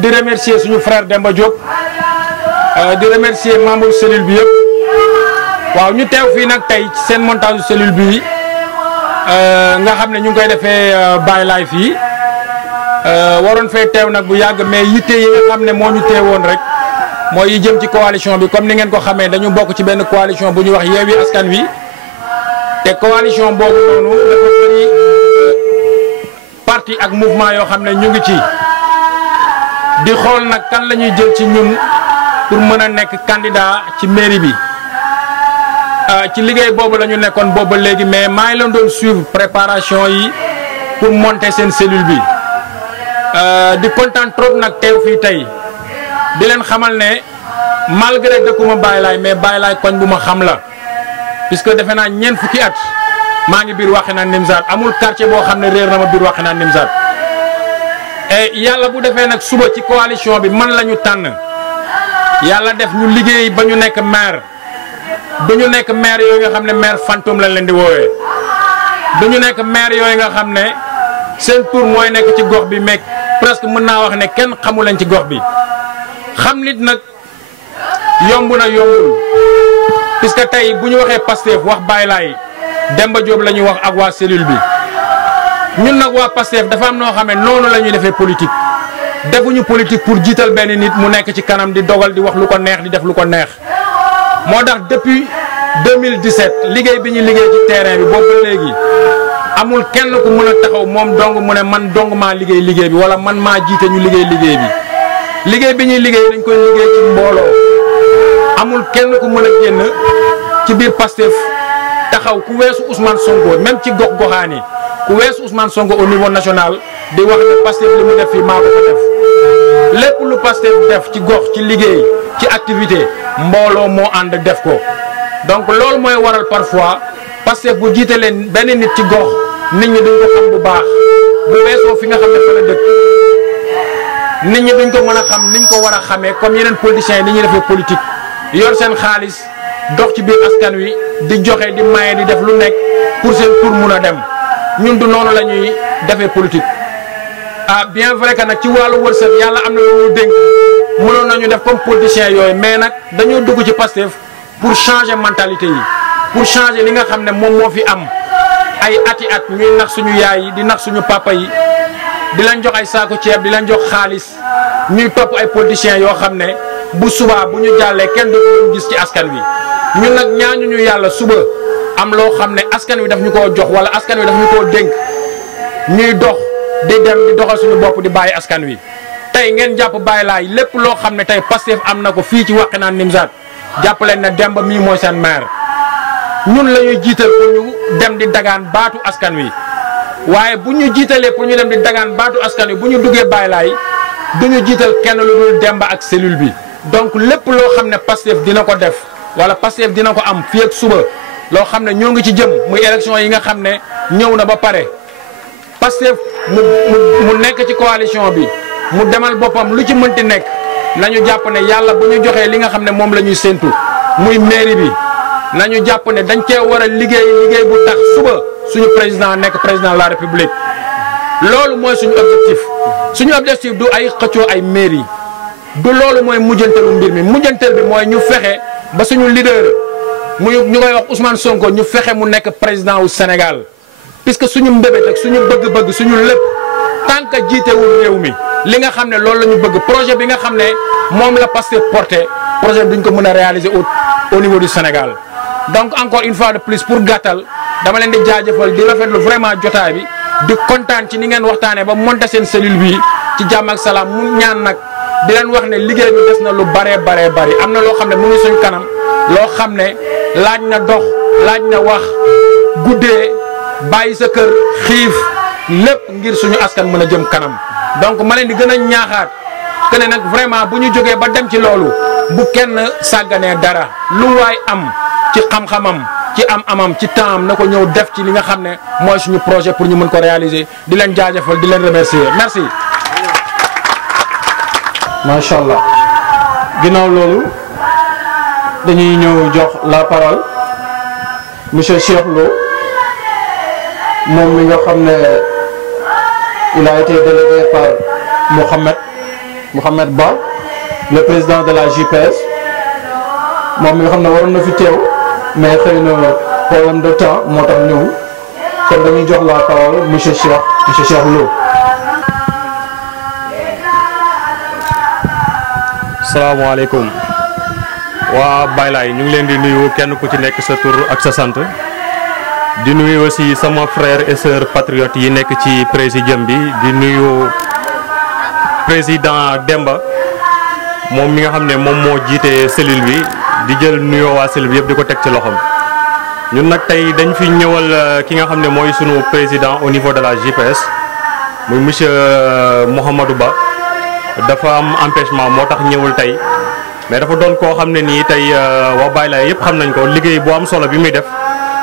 di remercier suñu frère Demba Diop di remercier membre cellule bi yëpp waaw ñu teew fii nag tey ci seen montage cellule bi nga xam ne ñu ngi koy defee Baye Laye fii waroon fee teew nag bu yàgg mais yitte yi nga xam ne moo ñu teewoon rek mooy yi jëm ci coalition bi comme ni ngeen ko xamee dañu bokk ci benn coalition bu ñuy wax Yewwi Askan Wi te coalition boobu noonu dafa bëri parti ak mouvement yoo xam ne ñu ngi ci di xool nag kan la ñuy jël ci ñun pour mën a nekk candidat ci mairie bi ci liggéey boobu la ñu nekkoon boobu léegi mais maa ngi leen doon suivre préparation yi pour monter seen cellule bi di kontaan trop nag teew fii tey di leen xamal ne malgré dëkkuma Baye Laye mais Baye Laye koñ bu ma xam la puisque defe naa ñeent fukki at maa ngi biir Wakhinane Nimzatt amul quartier boo xam ne réer na ma biir Wakhinane Nimzatt et yàlla bu defee nag suba ci coalition bi man la ñu tànn yàlla def ñu liggéey ba ñu nekk maire du ñu nekk maire yooyu nga xam ne maire fantôme lañ leen di woowee du ñu nekk maire yooyu nga xam ne seen tour mooy nekk ci gox bi mais presque mën naa wax ne kenn xamu leen ci gox bi xam nit nag yomb na yombul puisque tey bu ñu waxee Pastef wax Baye Laye Demba Diop la ñuy wax ak waa cellule bi ñun nag waa Pastef dafa am noo xam ne noonu la ñuy defee politique defuñu politique pour jiital benn nit mu nekk ci kanam di dogal di wax lu ko neex di def lu ko neex moo tax depuis 2017 liggéey bi ñu liggéey ci terrain bi boobu ba léegi amul kenn ku mën a taxaw moom dong mu ne man dong maa liggéey bi wala man maa jiite ñu liggéey liggéey bi ñuy liggéey dañ koy liggéey ci mbooloo amul kenn ku mën a génn ci biir Pastef taxaw ku weesu Ousmane Sonko même ci gox-goxaan yi ku weesu Ousmane Sonko au niveau national di wax ne Pastef li mu def fii maa ko ko def lépp lu Pastef def ci gox ci liggéey ci activité mbooloo moo ànd def ko donc loolu mooy waral parfois Pastef bu jiite leen benn nit ci gox nit ñi duñ ko xam bu baax bu weesoo fi nga xam ne fa la dëkk nit ñi duñ ko mën a xam niñ ko war a xamee comme yeneen politiciens yi ni ñuy defee politique yor seen xaalis dox ci biir askan wi di joxe di maye di def lu nekk pour seen tur mun a dem ñun du noonu la ñuy defee politique. ah bien vrai que nag ci wàllu wërsëg yàlla am na lu ñu dénk mënoon nañu def comme politiciens yooyu mais nag dañoo dugg ci Pastef pour changer mentalité yi pour changer li nga xam ne moom moo fi am ay ati at ñuy nax suñu yaay yi di nax suñu papa yi di leen jox ay saako ceeb di leen jox xaalis ñuy topp ay politiciens yoo xam ne bu subaa bu ñu jàllee kenn dootu gis ci askan wi ñun nag ñaanuñu yàlla suba am loo xam ne askan wi daf ñu koo jox wala askan wi daf ñu koo dénk ñuy dox di dem di doxal suñu bopp di bàyyi askan wi tey ngeen jàpp Baye Laye lépp loo xam ne tey Pastef am na ko fii ci Wakhinane Nimzatt jàpp leen ne Demba mii mooy seen maire ñun la ñuy jiital pour ñu dem di dagaan baatu askan wi waaye bu ñu jiitalee pour ñu dem di dagaan baatu askan wi bu ñu duggee Baye Laye du ñu jiital kenn lu dul Demba ak cellule bi donc lépp loo xam ne Pastef dina ko def wala Pastef dina ko am fii ak suba loo xam ne ñoo ngi ci jëm muy élection yi nga xam ne ñëw na ba pare Pastef mu nekk ci coalition bi mu demal boppam lu ci mënti nekk nañu jàpp ne yàlla bu ñu joxee li nga xam ne moom la ñuy séntu muy mairie bi nañu jàpp ne dañ cee war a liggéey bu tax suba suñu président nekk président de la république loolu mooy suñu objectif du ay xëccoo ay mairie du loolu mooy mujjantalu mbir mi mujjantal bi mooy ñu fexe ba suñu leader ñu koy wax Ousmane Sonko ñu fexe mu nekk président wu Sénégal puisque suñu mbébét ak suñu bëgg-bëgg suñu lépp tant que jiitewul réew mi li nga xam ne loolu la ñu bëgg projet bi nga xam ne moom la Pastef porté projet bi duñ ko mën a réaliser au niveau du Sénégal donc encore une fois de plus pour gàttal dama leen di jaajëfal di rafetlu vraiment jotaay bi di kontaan ci ni ngeen waxtaanee ba monter seen cellule bi ci jàmm ak salaam mu ñaan nag di leen wax ne liggéey bi des na lu bari am na loo xam ne mu ngi suñ kanam loo xam ne laaj na dox laaj na wax guddee bàyyi sa kër xiif lépp ngir suñu askan mën a jëm kanam donc ma leen di gën a ñaaxaat que ne nag vraiment bu ñu jógee ba dem ci loolu bu kenn sàgganee dara lu waay am ci xam-xamam ci am-amam ci temps na ko ñëw def ci li nga xam ne mooy suñu projet pour ñu mën ko réaliser di leen jaajëfal di leen remercier merci. macha allah ginnaaw loolu dañuy ñëw jox la parole monsieur Cheikh Lo moom mi nga xam ne il a été délégué par Mohamed Ba le président de la JPS moom mi nga xam ne waroon na fi teew mais xëy na problème de temps moo tax ñëw kon dañuy jox la parole monsieur Cheikh Lo. salaamaaleykum waa Baye Laye ñu ngi leen di nuyu kenn ku ci nekk sa tur ak sa sant di nuyu aussi sama frère et sœur patriotes yi nekk ci présidium bi di nuyu président Demba moom mi nga xam ne moom moo jiite cellule bi di jël nuyoo waa cellule bi yëpp di ko teg ci loxoom. ñun nag tey dañ fi ñëwal ki nga xam ne mooy sunu président au niveau de la JPS muy monsieur Mouhamadou Ba dafa am empêchement moo tax ñëwul tey mais dafa doon koo xam ne nii tey waa Baye Laye yëpp xam nañ ko liggéey bu am solo bi muy def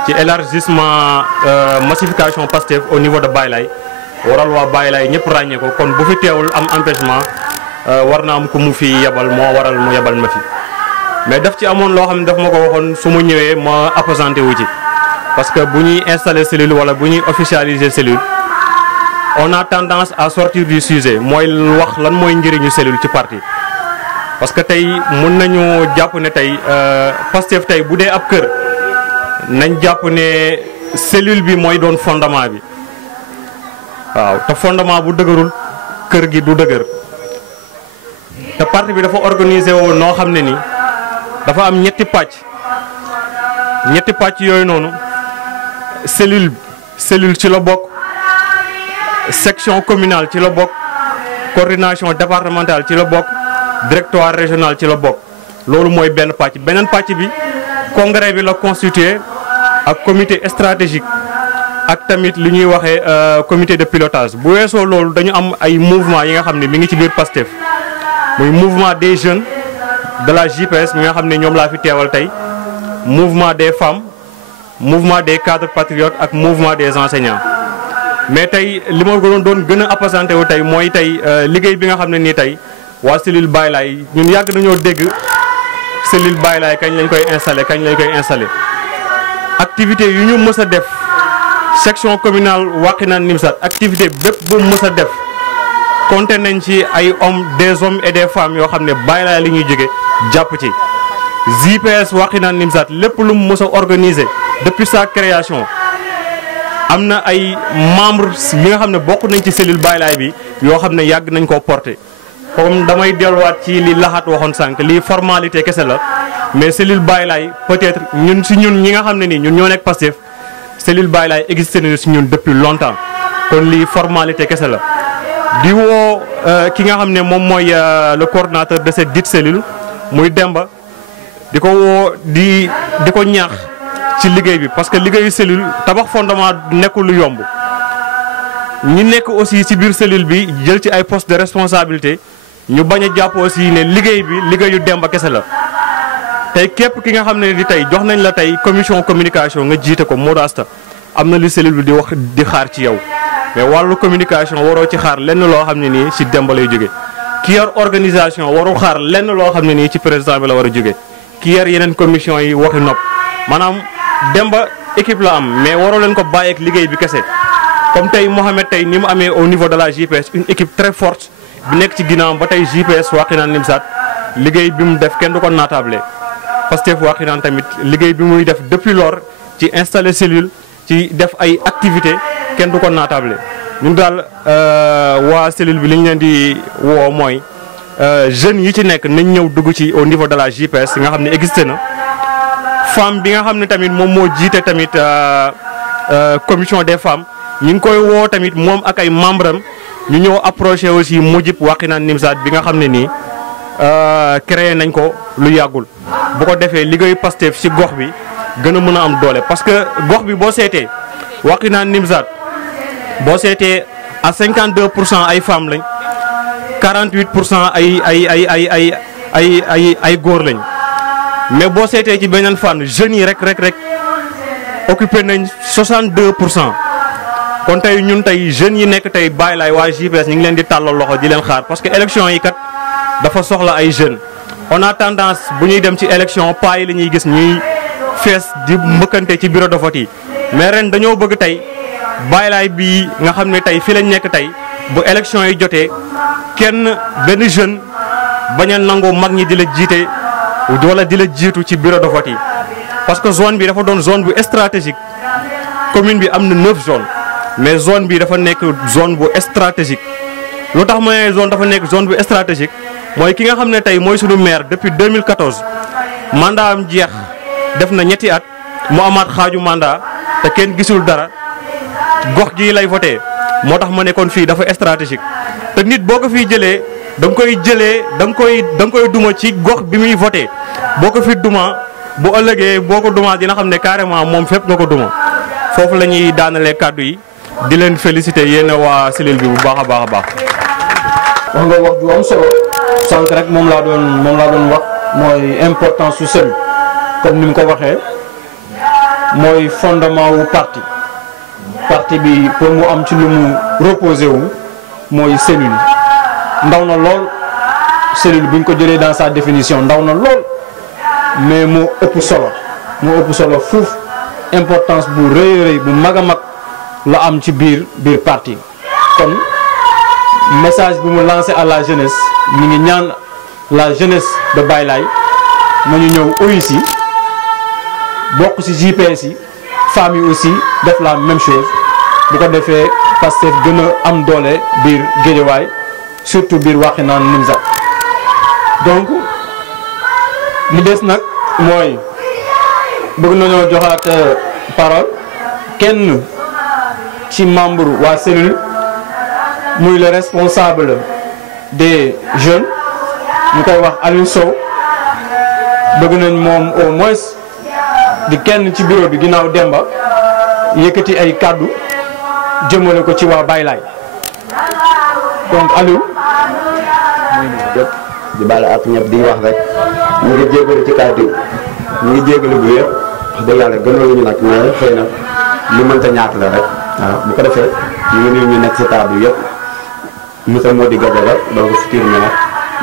ci élargissement massification Pastef au niveau de Baye Laye waral waa Baye Laye ñëpp ràññee ko kon bu fi teewul am empêchement war na am ku mu fi yebal moo waral mu yebal ma fi. mais daf ci amoon loo xam ne daf ma ko waxoon su ma ñëwee ma appesanté wu ci parce que bu ñuy installer cellule wala bu ñuy officialiser cellule on a tendance à sortir du sujet mooy wax lan mooy njëriñu cellule ci parti. parce que tey mun nañu jàpp ne tey Pastef tey bu dee ab kër nañ jàpp ne cellule bi mooy doon fondement bi waaw te fondement bu dëgërul kër gi du dëgër te parti bi dafa organiser woo noo xam ne ni dafa am ñetti pàcc yooyu noonu cellule ci la bokk section communale ci la bokk coordination départementale ci la bokk directoire régional ci la bokk loolu mooy benn pàcc beneen pàcc bi congrès bi la constitué ak comité stratégique ak tamit li ñuy waxee comité de pilotage bu weesoo loolu dañu am ay mouvement yi nga xam ne mi ngi ci biir Pastef muy mouvement des jeunes de la JPS mi nga xam ne ñoom laa fi teewal tey mouvement des femmes mouvement des cadres patriotes ak mouvement des enseignants mais tey li ma doon gën a appesanté wu tey mooy tey liggéey bi nga xam ne nii tey waa cellule Baye Laye ñun yàgg nañoo dégg cellule Baye Laye kañ lañ koy installé activité yu ñu mës a def section communale Wakhinane Nimzatt activité bépp bu mës a def compté nañ ci ay des hommes et des femmes yoo xam ne Baye Laye li ñuy jóge jàpp ci JPS Wakhinane Nimzatt lépp lu mu mës a organisé depuis sa création am na ay membres yi nga xam ne bokk nañ ci cellule Baye Laye bi yoo xam ne yàgg nañ koo porté comme damay delluwaat ci li laxaat waxoon sànq lii formalité kese la mais cellule Baye Laye peut-être ñun ñi nga xam ne nii ñun ñoo nekk Pastef cellule Baye Laye existé nañu si ñun depuis longtemps kon lii formalité kese la. di woo ki nga xam ne moom mooy le coordonnateur de cette dite cellule muy Demba di ko woo di ko ñaax ci liggéey bi parce que liggéeyu cellule tabax fondement nekkul lu yomb ñi nekk aussi ci biir cellule bi jël ci ay postes de responsabilité ñu bañ a jàpp aussi ne liggéey bi liggéeyu Demba kese la tey képp ki nga xam ne di tey jox nañ la tey commission communication nga jiite ko Modou Asta am na li cellule bi di wax di xaar ci yow. mais wàllu communication waroo ci xaar lenn loo xam ne nii ci Demba lay jóge ki yor organisation warul xaar lenn loo xam ne nii ci président bi la war a jóge ki yor yeneen commission yi waxi nopp maanaam Demba équipe la am mais waroo leen ko bàyyi ak liggéey bi kese comme tey Mohamed tey ni mu amee au niveau de la JPS une équipe très forte bi nekk ci ginnaawam ba tey JPS Wakhinane Nimzatt liggéey bi mu def kenn du ko naatable Pastef Wakhinane tamit liggéey bi muy def depuis lors ci installer cellule ci def ay activités kenn du ko naatable ñun daal waa cellule bi li ñu leen di woo mooy jeunes yi ci nekk nañ ñëw dugg ci au niveau de la JPS nga xam ne existé na femme bi nga xam ne tamit moom moo jiite tamit commission des femmes ñu ngi koy woo tamit moom ak ay membres am ñu ñëw approché aussi Mujib Wakhinane Nimzatt bi nga xam ne nii créé nañ ko lu yàggul bu ko defee liggéeyu Pastef ci gox bi gën a mën a am doole parce que gox bi boo seetee Wakhinane Nimzatt boo seetee à 52% ay femmes lañ 48% ay góor lañ mais boo seetee ci beneen fànn jeunes yi rek occupé nañ 62%. kon tey ñun tey jeunes yi nekk tey Baye Laye waa JPS ñu ngi leen di tàllal loxo di leen xaar parce que élection yi kat dafa soxla ay jeunes on a tendance bu ñuy dem ci élection pas yi la ñuy gis ñuy fees di mbëkkante ci bureau de vote yi mais ren dañoo bëgg tey Baye Laye bii nga xam ne tey fii lañ nekk tey bu élection yi jotee benn jeune bañ a nangoo mag ñi di la jiite wala di la jiitu ci bureau de vote yi parce que zone bi dafa doon zone bu stratégique commune bi am na 9 zones mais zone bi dafa nekk zone bu stratégique lu tax mooy zone dafa nekk zone bu stratégique mooy ki nga xam ne tey mooy sunu maire depuis 2014 mandat am jeex def na ñetti at mu amaat xaaju mandat te kenn gisul dara gox gii lay voté moo tax ma nekkoon fii dafa stratégique te nit boo ko fiy jëlee da nga koy jëlee da nga koy duma ci gox bi muy voté boo ko fi duma bu ëllëgee boo ko duma dina xam ne carrément moom fépp nga ko duma foofu la ñuy daanalee kàddu yi di leen féliciter yéen waa cellule bi bu baax a baax a baax. wax nga wax ju am solo sànq rek moom laa doon wax mooy importance su cellule comme ni mu ko waxee mooy fondement wu parti bi pour mu am ci lu mu reposé wu mooy cellule ndaw na lool cellule bu ñu ko jëlee dans sa définition ndaw na lool mais moo ëpp solo fuuf importance bu rëy bu mag a mag la am ci biir parti kon message bi mu lancé à la jeunesse mi ngi ñaan la jeunesse de Baye Laye nañu ñëw OIC bokk ci JPS yi femmes yi aussi def la même chose bu ko defee Pastef gën a am doole biir Guédiawaye surtout biir Wakhinane Nimzatt donc li des nag mooy bëgg nañoo joxaat parole kenn ci membre waa cellule muy le responsable des jeunes ñu koy wax Aliou Sow bëgg nañ moom au moins di kenn ci bureau bi ginnaaw Demba yëkkati ay kàddu jëmale ko ci waa Baye Laye donc Aliou. di baal ak ñëpp di wax rek ñu ngi jégalu ci kàddu yi ñu ngi jégalu bu yëpp wax dëgg yàlla gënoon ñu nag mais xëy na lu mënta ñàkk la rek waaw bu ko defee ñu ngi nuyu ñu nekk si table yëpp monsieur Mody Gadiaga donc futur maire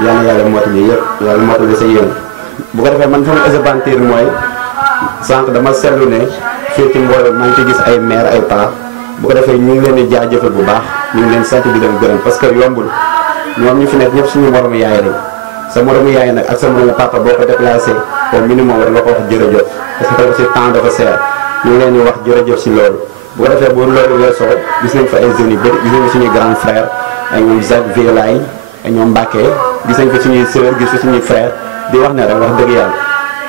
yal na yàlla mottali yëpp yàlla mottali sa yéen bu ko defee man sama expandir mooy sànq dama seetlu ne fii ci mbooloo maa ngi ci gis ay maire ay paa bu ko defee ñu ngi leen di jaajëfal bu baax ñu ngi leen sant di leen gërëm parce que yombul ñoom ñu fi nekk ñëpp suñu moromu yaay lañ sa moromu yaay nag ak sa moromu papa boo ko déplacé au minimum war nga ko wax jërëjëf parce que aussi temps dafa seer ñu ngi leen di wax jërëjëf si loolu bu ko defee bu loolu weesoo gis nañ fa ay jeunes yu bëri gis nañ fa suñuy grand frère ay ñoom Jacques Vielaay ay ñoom Mbacke gis nañ fa suñuy sœur gis fa suñuy frère di wax ne rek wax dëgg yàlla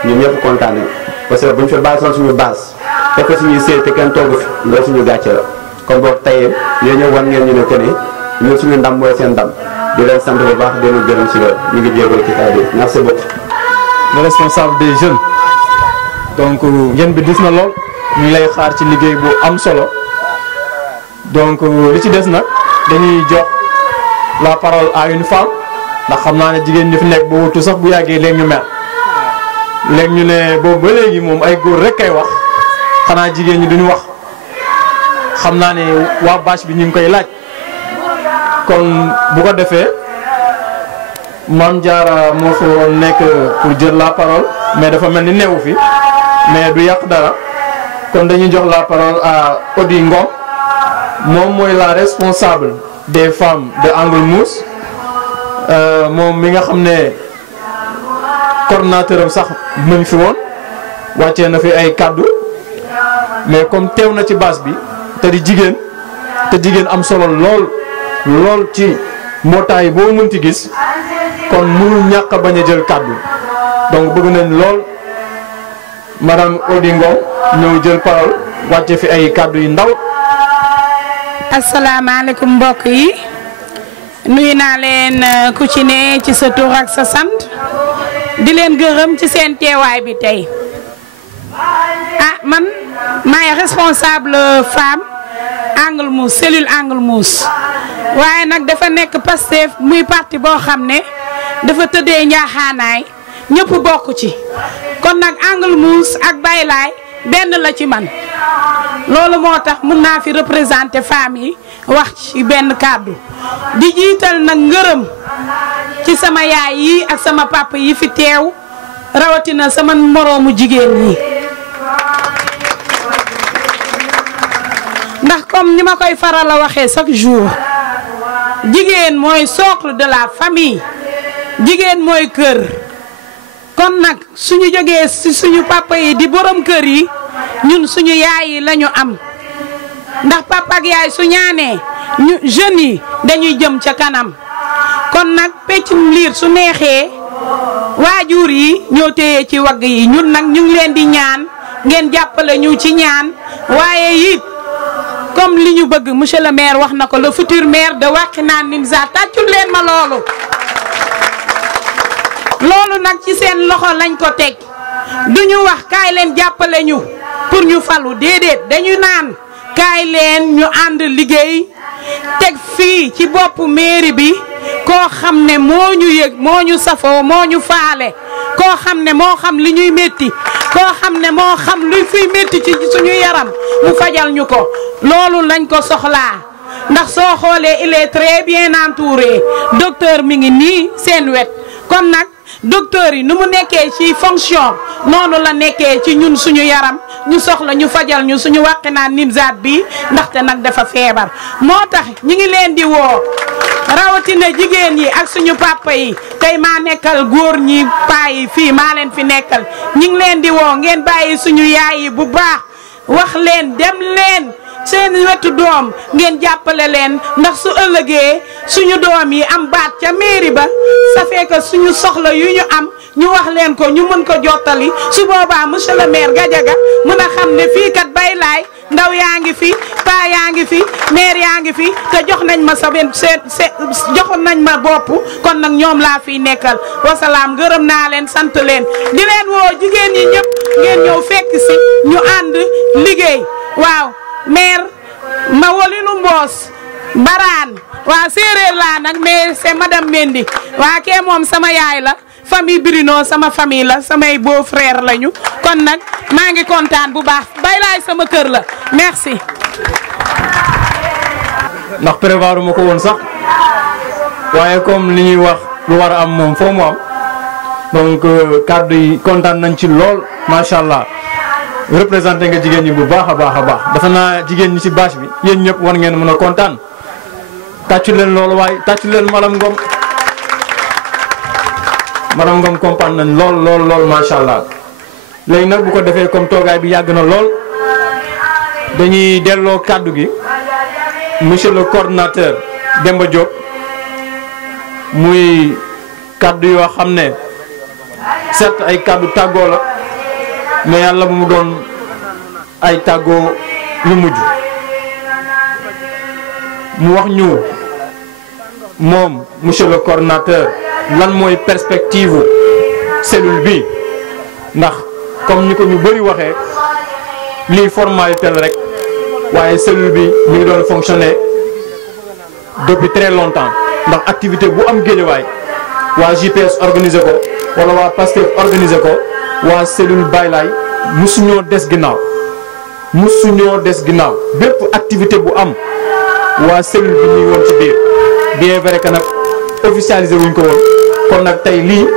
ñun ñëpp kontaan nañ parce que buñ fa baasoon suñu base fekk fa suñuy séy te kenn toogu fi loolu suñu gàcce la kon boog tey yéen ñëw wan ngeen ñu ne que ne ñun suñu ndam mooy seen ndam di leen sant bu baax di leen gërëm si loolu ñu ngi jégal ci kàddu yi merci beaucoup. le responsable des jeunes donc ngeen bi dis na lool ñu ngi lay xaar ci liggéey bu am solo donc li ci des nag dañuy jox la parole à une femme ndax xam naa ne jigéen ñi fi nekk ba wutu sax bu yàggee léegi ñu mer léegi ñu ne boobu ba léegi moom ay góor rek kay wax xanaa jigéen ñi duñu wax xam naa ne waa bâche bi ñu ngi koy laaj kon bu ko defee Mame Diarra moo fa woon nekk pour jël la parole mais dafa mel ni neewu fi mais du yàq dara kon dañuy jox la parole à Odi Ngom moom mooy la responsable des femmes de Angle Mousse moom mi nga xam ne coordonnateur am sax mu ngi fi woon wàccee na fi ay kàddu mais comme teew na ci base bi te di jigéen te jigéen am solo lool ci mbootaay boo mënti gis kon mënul ñàkk a bañ a jël kàddu donc bëgg nañ lool madame Odi Ngom ñëw jël parole wàcce fi ay kàddu yu ndaw. asalaamaaleykum mbokk yi nuyu naa leen ku ci ne ci sa tur ak sa sant di leen gërëm ci seen teewaay bi tey man maay responsable femme Angle Mousse cellule Angle Mousse waaye nag dafa nekk Pastef muy parti boo xam ne dafa tëddee njaaxaanaay ñëpp bokk ci kon nag Angle Mousse ak Baye Laye benn la ci man loolu moo tax mun naa fi représenter femmes yi wax ci benn kàddu di jiital nag ngërëm ci sama yaay yi ak sama papa yi fi teew rawatina sama moroomu jigéen yi ndax comme ni ma koy faral a waxee chaque jour jigéen mooy socle de la famille jigéen mooy kër kon nag suñu jógee ci suñu papa yi di borom kër yi ñun suñu yaay yi lañu am ndax papa ak yaay su ñaanee ñu jeunes yi dañuy jëm ca kanam kon nag peccum liir su neexee waajur yi ñoo téye ci wagg yi ñun nag ñu ngi leen di ñaan ngeen jàppale ñu ci ñaan waaye it comme li ñu bëgg monsieur le maire wax na ko le futur maire de Wakhinane Nimzatt tàccul leen ma loolu loolu nag ci seen loxo lañ ko teg duñu wax kaay leen jàppale ñu pour ñu falu déedéet dañu naan kaay leen ñu ànd liggéey teg fii ci boppu mairie bi koo xam ne moo ñu yëg moo ñu safoo moo ñu faale koo xam ne moo xam li ñuy métti koo xam ne moo xam luy fiy métti ci suñu yaram mu fajal ñu ko loolu lañ ko soxlaa ndax soo xoolee il est très bien entouré docteur mi ngi nii seen wet kon nag docteur yi nu mu nekkee ci fonction noonu la nekkee ci ñun suñu yaram ñu soxla ñu fajal ñu suñu wàqinaan Nimzaat bi ndaxte nag dafa feebar moo tax ñi ngi leen di woo rawatina jigéen yi ak suñu papa yi tey maa nekkal góor ñi paa yi fii maa leen fi nekkal ñi ngi leen di woo ngeen bàyyi suñu yaay yi bu baax wax leen dem leen seen wetu doom ngeen jàppale leen ndax su ëllëgee suñu doom yi am baat ca mairie ba ça fait que suñu soxla yu ñu am ñu wax leen ko ñu mën ko jottali su boobaa monsieur le maire Gadiaga mën a xam ne fii kat Baylaay ndaw yaa ngi fi paa yaa ngi fi maire yaa ngi fi te jox nañ ma joxoon nañ ma bopp kon nag ñoom laa fiy nekkal wasalaam gërëm naa leen sant leen di leen woo jigéen ñi ñëpp ngeen ñëw fekk si ñu ànd liggéey waaw maire ma wolilu mboos baraan waa séeréer laa nag mais c'est madame Mendy waa kee moom sama yaay la famille Birino sama famille la samay beau frère lañu kon nag maa ngi kontaan bu baax Baylaay sama kër la merci. ndax prévoir ma ko woon sax waaye comme li ñuy wax lu war a am moom foo mu am donc kàddu yi kontaan nañ ci lool macha allah représenté nga jigéen ñi bu baax a baax a baax dafa naa jigéen ñi ci bâche bi yéen ñëpp war ngeen mën a kontaan tàccu leen loolu waaye tàccu leen madame Ngom kontaan nañ lool macha allah léegi nag bu ko defee comme toogaay bi yàgg na lool dañuy delloo kàddu gi monsieur le coordinateur Demba Diop muy kàddu yoo xam ne certes ay kàddu tàggoo la mais yàlla bu mu doon ay tàggoo yu mujj mu wax ñu moom monsieur le coordinateur lan mooy perspective cellule bi ndax comme ni ko ñu bëri waxee lii formalité la rek waaye cellule bi ñu ngi doon fonctionner depuis très longtemps ndax activité bu am Guédiawaye waa JPS organisé ko wala waa Pastef organisé ko waa cellule Baylaay musuñoo des ginnaaw bépp activité bu am waa cellule bi ñuy woon ci biir bien vrai que nag officialisé wuñ ko woon kon nag tey lii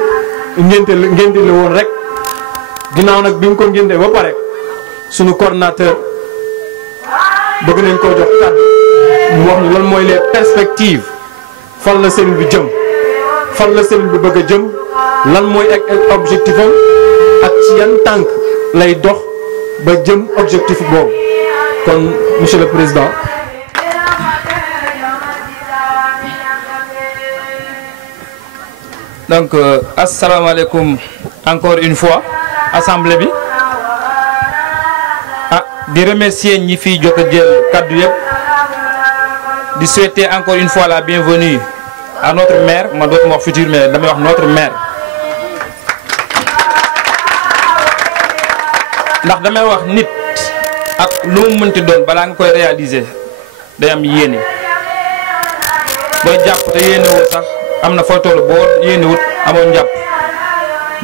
ngénte la woon rek ginnaaw nag bi mu ko ngénte ba pare suñu coordinateur bëgg nañ koo jox kàddu mu wax ni lan mooy les perspectives fan la cellule bi jëm fan la cellule bi bëgg a jëm lan mooy objectif am ak ci yan tànk lay dox ba jëm objectif boobu kon monsieur le président. donc asalaamaaleykum encore une fois assemblée bi di remercier ñi fi jot a jël kaddu yëpp di souhaiter encore une fois la bienvenue à notre maire ma dootuma wax futur mais damay wax notre maire ndax damay wax nit ak lu mu mënti doon balaa nga koy réaliser day am yéene booy jàpp te yéenewul sax am na foo toll boo yéenewut amoo njàpp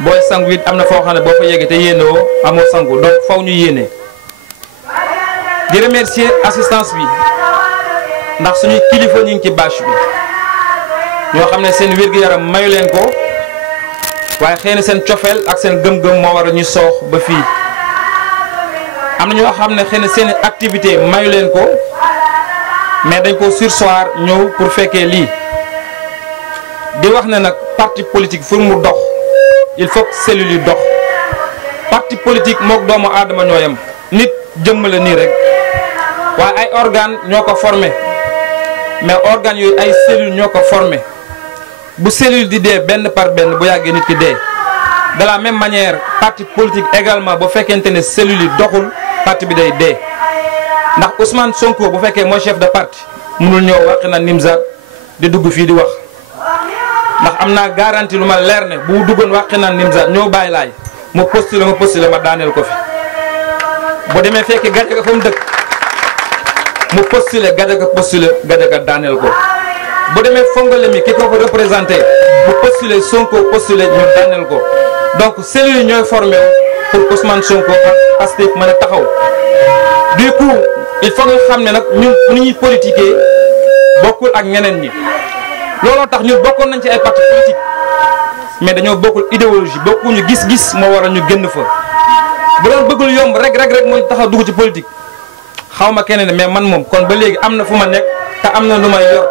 booy sangu it am na foo xam ne boo fa yeggee te yéenewoo amoo sangu donc faw ñu yéene di remercier assistance bi ndax suñuy kilifa ñu ngi ci bâche bi ñoo xam ne seen wér-gu-yaram mayu leen ko waaye xëy na seen cofeel ak seen gëm-gëm moo war a ñu soox ba fii am na ñoo xam ne xëy na seen activité mayu leen ko mais dañ ko surseoir ñëw pour fekkee lii di wax ne nag parti politique fu mu dox il faut que cellule yi dox parti politique mook doomu aadama ñoo yem nit jëmm la nii rek waaye ay organes ñoo ko formé mais organes yooyu ay cellules ñoo ko formé bu cellule di dee benn par benn bu yàggee nit ki dee de la même manière parti politique également bu fekkente ne cellules yi doxul parti bi day dee ndax Ousmane Sonko bu fekkee mooy chef de parti mënul ñëw wax na Nimzaat di dugg fii di wax ndax am naa garantie lu ma leer ne bu duggoon wàqi naan Nimza ñoo bàyyi laay ma postulé ma daaneel ko fi bu demee fekki Gadiaga fa mu dëkk mu postulé Gadiaga daaneel ko bu demee Fongole mi ki ko fa représenté bu postulé Sonko postulé ñu daaneel ko donc cellules yi ñooy formé pour Ousmane Sonko ak Pastef mën a taxaw du coup il faut nga xam ne nag ñun ni ñuy politiquer bokkul ak ñeneen ñi looloo tax ñun bokkoon nañ ci ay parti politique mais dañoo bokkul idéologie bokkuñu gis-gis moo waral ñu génn fa bu doon bëggul yomb rek mooy taxaw dugg ci politique xaw ma keneen mais man moom kon ba léegi am na fu ma nekk te am na lu may yor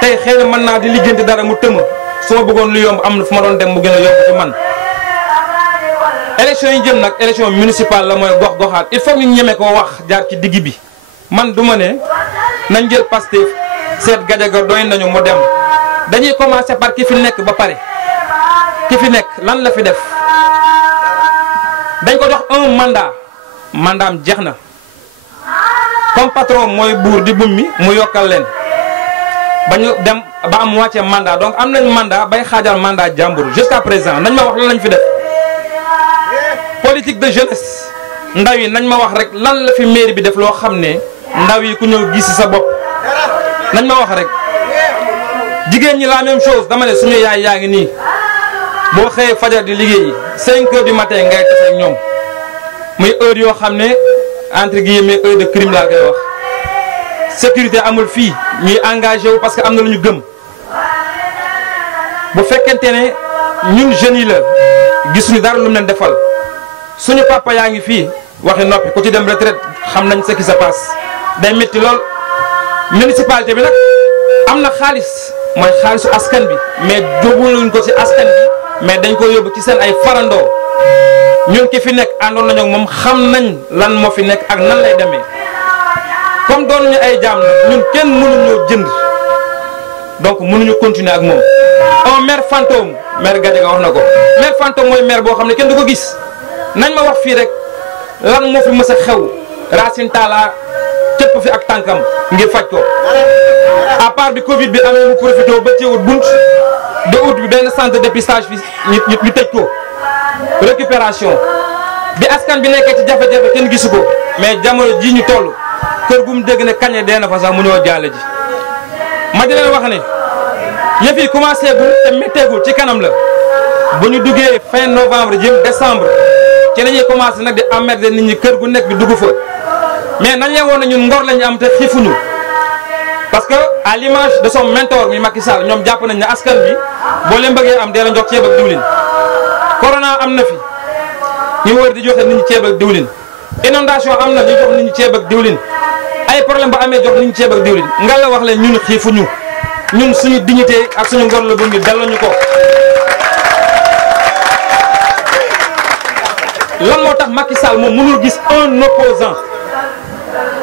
tey xëy na mën naa di liggéeyante dara mu tëma su ma bëggoon lu yomb am na fu ma doon dem mu gën a yomb ci man. élection yi jëm nag élection municipale la mooy gox-goxaat il faut ñu ñeme koo wax jaar ci digg bi man du ma ne nañ jël Pastef seet Gadiaga doy nañu mu dem dañuy commencer par ki fi nekk ba pare ki fi nekk lan la fi def dañ ko jox un mandaam jeex na comme patron mooy buur di bummi mu yokkal leen ba ñu dem ba am wàcce mandat donc am nañ mandat bay xaajal mandat jàmbur jusqu'à présent nañ ma wax lan lañ fi def politique de jeunesse ndaw yi nañ ma wax rek lan la fi mairie bi def loo xam ne ndaw yi ku ñëw gis sa bopp nañ ma wax rek jigéen ñi la même chose dama ne suñu yaay yaa ngi nii boo xëyee fajar di liggéeyi 5 heures du matin ngay tase ak ñoom muy heure yoo xam ne entre guillemets heure de crime laa koy wax sécurité amul fii ñuy engagé wu parce que am na lu ñu gëm bu fekkente ne ñun jeunes yi la gisuñu dara lu mu leen defal suñu papa yaa ngi fii waxi noppi ku ci dem retraite xam nañ ce qui se passe day métti lool municipalité bi nag am na xaalis mooy xaalisu askan bi mais jóbuluñ ko ci askan bi mais dañ ko yóbbu ci seen ay farandoo ñun ki fi nekk àndoon nañu ak moom xam nañ lan moo fi nekk ak nan lay demee comme doon ñu ay jaam nag ñun kenn mënuñoo jënd donc mënuñu continuer ak moom. un maire fantôme maire Gadiaga wax na ko maire fantôme mooy maire boo xam ne kenn du ko gis nañ ma wax fii rek lan moo fi mës a xew Racine Talla cëpp fi ak tànkam ngir faj ko à part bi Covid bi amee mu profité ba teewut bunt de ut bi benn centre de dépistage fi ñu tëj ko récupération bi askan bi nekkee ci jafe-jafe kenn gisu ko mais jamono ji ñu toll kër gu mu dégg ne kañe dee na fa sax mu ñëw jaale ji ma di leen wax ne yëf yi commencé gul te métteegul ci kanam la bu ñu duggee fin novembre jëm décembre ci la ñuy commencé nag di emmerder nit ñi kër gu nekk bi dugg fa mais nañ leen woon ne ñun ngor lañu am te xiifuñu parce que à l'image de son mentor mi Macky Sall ñoom jàpp nañ ne askan bi boo leen bëggee am dee la jox ceeb ak diwlin corona am na fi ñu wër di joxe nit ñi ceeb ak diwlin inondation am na ñu jox nit ñi ceeb ak diwlin ay problème ba amee jox nit ñi ceeb ak diwlin nga la wax leen ñun xiifuñu ñun suñu dignité ak suñu ngor la bëgg ñu delloo ñu ko. lan moo tax Macky Sall moom mënul gis un opposant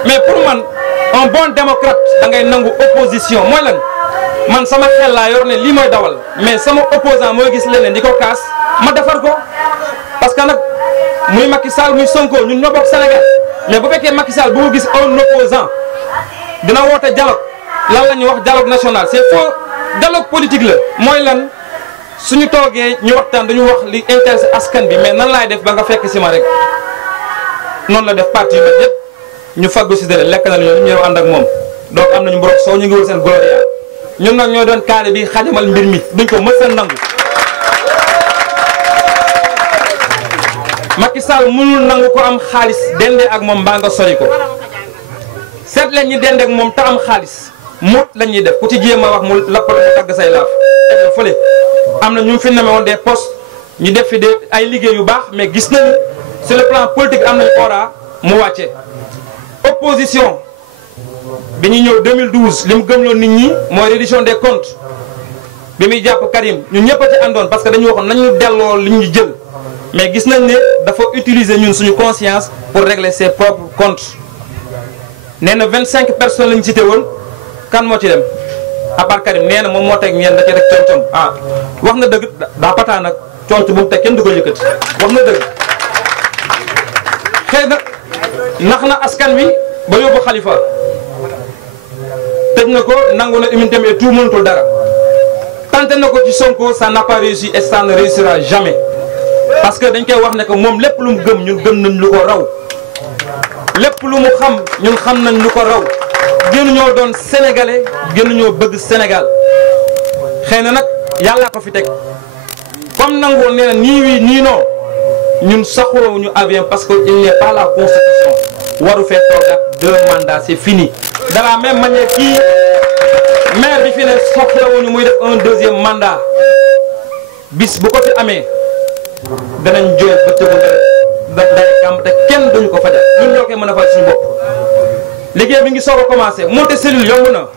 mais pour man un bon démocrate da ngay nangu opposition mooy lan man sama xel laa yor ne lii mooy dawal mais sama opposant mooy gis leneen di ko kaas ma defar ko parce que nag muy Macky Sall muy Sonko ñun ñoo bokk Sénégal mais bu fekkee Macky Sall bu mu gis un opposant dina woote dialogue lan la ñuy wax dialogue national c'est faux dialogue politique la mooy lan suñu toogee ñu waxtaan dañu wax li intéressé askan bi mais nan laay def ba nga fekk si ma rek noonu la def parti yu mel yëpp ñu faggu si dara lekk na lu ñu ñëw ànd ak moom donc am nañu mborok soo ñu ngi wër seen gloria ñun nag ñoo doon kaare bi xajamal mbir mi duñ ko mës a nangu. Macky Sall mënul nangu ko am xaalis dendee ak moom mbaa nga sori ko seet leen ñi dendee ak moom te am xaalis mut la ñuy def ku ci jéem a wax mu lappal mu tagg say laaf fële am na ñu fi neme woon des postes ñu def fi de ay liggéey yu baax mais gis nañu sur le plan politique am nañu ora mu wàcce opposition bi ñu ñëw 2012 li mu gëmloon nit ñi mooy reddition des comptes bi muy jàpp Karim ñun ñëpp a ci àndoon parce que dañu waxoon nañu delloo li ñu jël mais gis nañ ne dafa utiliser ñun suñu conscience pour régler ses propres comptes nee na 25 personnes lañu cité woon kan moo ci dem à part Karim nee na moom moo teg ñeen da ci rek concom ah wax na dëgg daa pataa nag conc bu mu teg kenn du ko yëkkati wax na dëgg xëy na nax na askan wi ba yóbbu Khalifa tëj na ko nangu na immunité mais tout mënatul dara tant tenté na ko ci Sonko ça n'a pas réussi et ça ne réussira jamais parce que dañ koy wax ne que moom lépp lu mu gëm ñun gëm nañ lu ko raw lépp lu mu xam ñun xam nañ lu ko raw gënuñoo doon sénégalais gënuñoo bëgg Sénégal xëy na nag yàllaa ko fi teg comme nangu woon nee na nii oui nii non ñun saxoo ñu avion parce que il n'est pas la constitution waru fee toogaat 2 mandats c'est fini. de la même manière kii maire bi fi ne soxlawuñu muy def un 2e mandat bis bu ko fi amee danañ jooy ba tëbu day kàmb te kenn duñu ko fajal ñun ñoo koy mën a faj suñu bopp. liggéey bi ngi soog a commencé monter cellule yomb na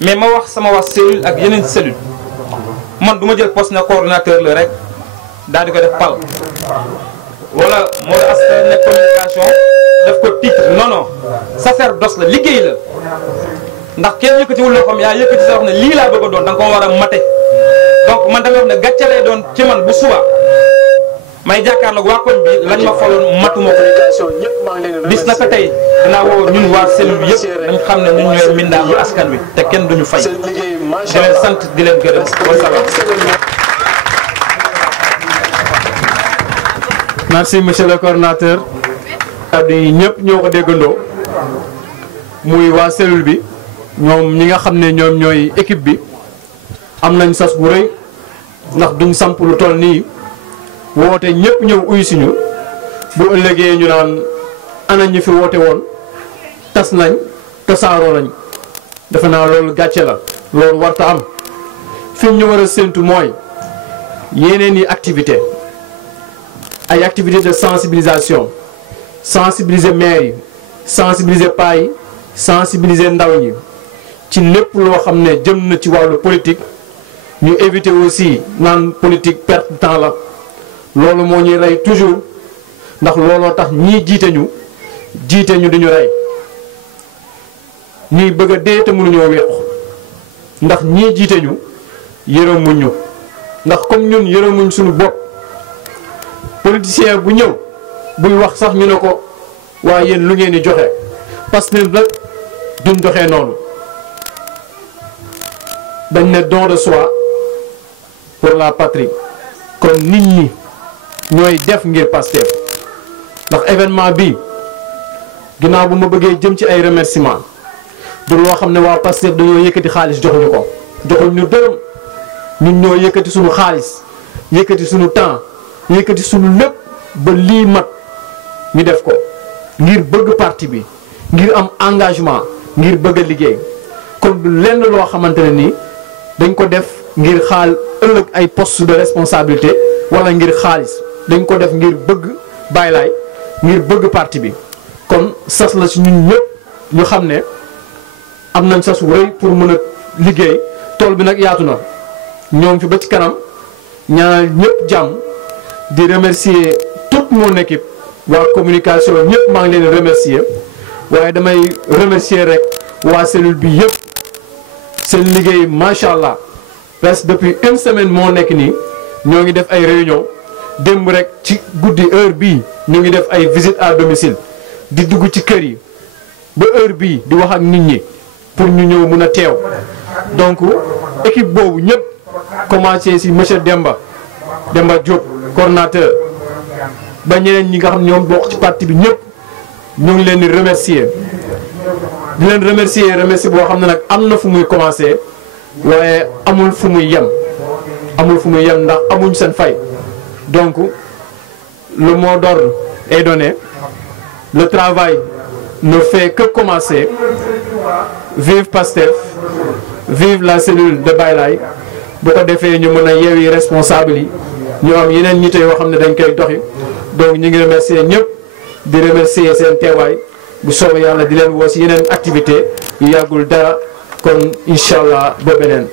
mais ma wax sama wax cellule ak yeneen cellule man du ma jël poste na coordonnateur la rek daal di ko def pal wala moo aspect nekk communication def ko titre non non sacerdoce la liggéey la ndax kenn yëkkatiwul loo xam yaa yëkkati sa wax ne lii laa bëgg a doon da nga ko war a mate donc man damay wax ne gàcce lay doon ci man bu suba may jàkkaarloog waa koñ bi lañ ma faloon matuma ko bis naka tey dinaa woo ñun waa cellule bi yëpp dañ xam ne ñun ñooy mbindaalu askan wi te kenn duñu fay di leen sant di leen gërëm wasalaam. merci monsieur le coordonnateur. kàddu yi ñëpp ñoo ko déggandoo muy waa cellule bi ñoom ñi nga xam ne ñoom ñooy équipe bi am nañ sas bu rëy ndax duñ samp lu toll nii woote ñëpp ñëw uyu siñu bu ëllëgee ñu naan ana ñi fi woote woon tas nañ tasaaroo lañ defe naa loolu gàcce la loolu warta am fi ñu war a séntu mooy yeneen yi activité ay activité de sensibilisation sensibiliser maire yi sensibiliser paa yi sensibiliser ndaw ñi ci lépp loo xam ne jëm na ci wàllu politique ñu éviter aussi naan politique perte de temps la loolu moo ñuy rey toujours ndax looloo tax ñii jiite ñu duñu rey ñuy bëgg a dee te mënuñoo weexu ndax ñii jiite ñu yërëmuñ ñu ndax comme ñun yërëmuñ suñu bopp politicien bu ñëw buy wax sax ñu ne ko waaye yéen lu ngeen di joxe parce que nag duñ doxee noonu dañ ne don de soi pour la patrie kon nit ñi ñooy def ngir Pastef ndax événement bi ginnaaw bu ma bëggee jëm ci ay remerciements du loo xam ne waa Pastef dañoo yëkkati xaalis joxuñu ko joxuñ ñu dërëm ñun ñoo yëkkati suñu xaalis yëkkati suñu temps yëkkati suñu lépp ba lii mat ñu def ko ngir bëgg parti bi ngir am engagement ngir bëgg a liggéey kon du lenn loo xamante ne nii dañ ko def ngir xaal ëllëg ay poste de responsabilité wala ngir xaalis dañ ko def ngir bëgg Baye Laye ngir bëgg parti bi kon sas la ci ñun ñëpp ñu xam ne am nañ sas wu rëy pour mën a liggéey tool bi nag yaatu na ñoom fi ba ci kanam ñaanal ñëpp jàmm di remercier toute mon équipe waa communication ñëpp maa ngi leen di remercier waaye damay remercier rek waa cellule bi yëpp seen liggéey macha allah presque depuis une semaine moo nekk nii ñoo ngi def ay réunion démb rek ci guddi heure bii ñu ngi def ay visite à domicile di dugg ci kër yi ba heure bii di wax ak nit ñi pour ñu ñëw mun a teew donc équipe boobu ñëpp commencé ci monsieur Demba Diop coordonnateur ba ñeneen ñi nga xam ne ñoom bokk ci parti bi ñëpp ñu ngi leen di remercier di leen remercier boo xam ne nag am na fu muy commencé waaye amul fu muy yem ndax amuñ seen fay donc le mot d'ordre est donné le travail ne fait que commencer vive Pastef vive la cellule de Baye Laye bu ko defee ñu mën a yeewi responsable yi ñu am yeneen ñite yoo xam ne dañ koy doxi donc ñu ngi remercier ñëpp di remercier seen teewaay bu soobee yàlla di leen woo si yeneen activité yu yàggul dara kon incha allah ba beneen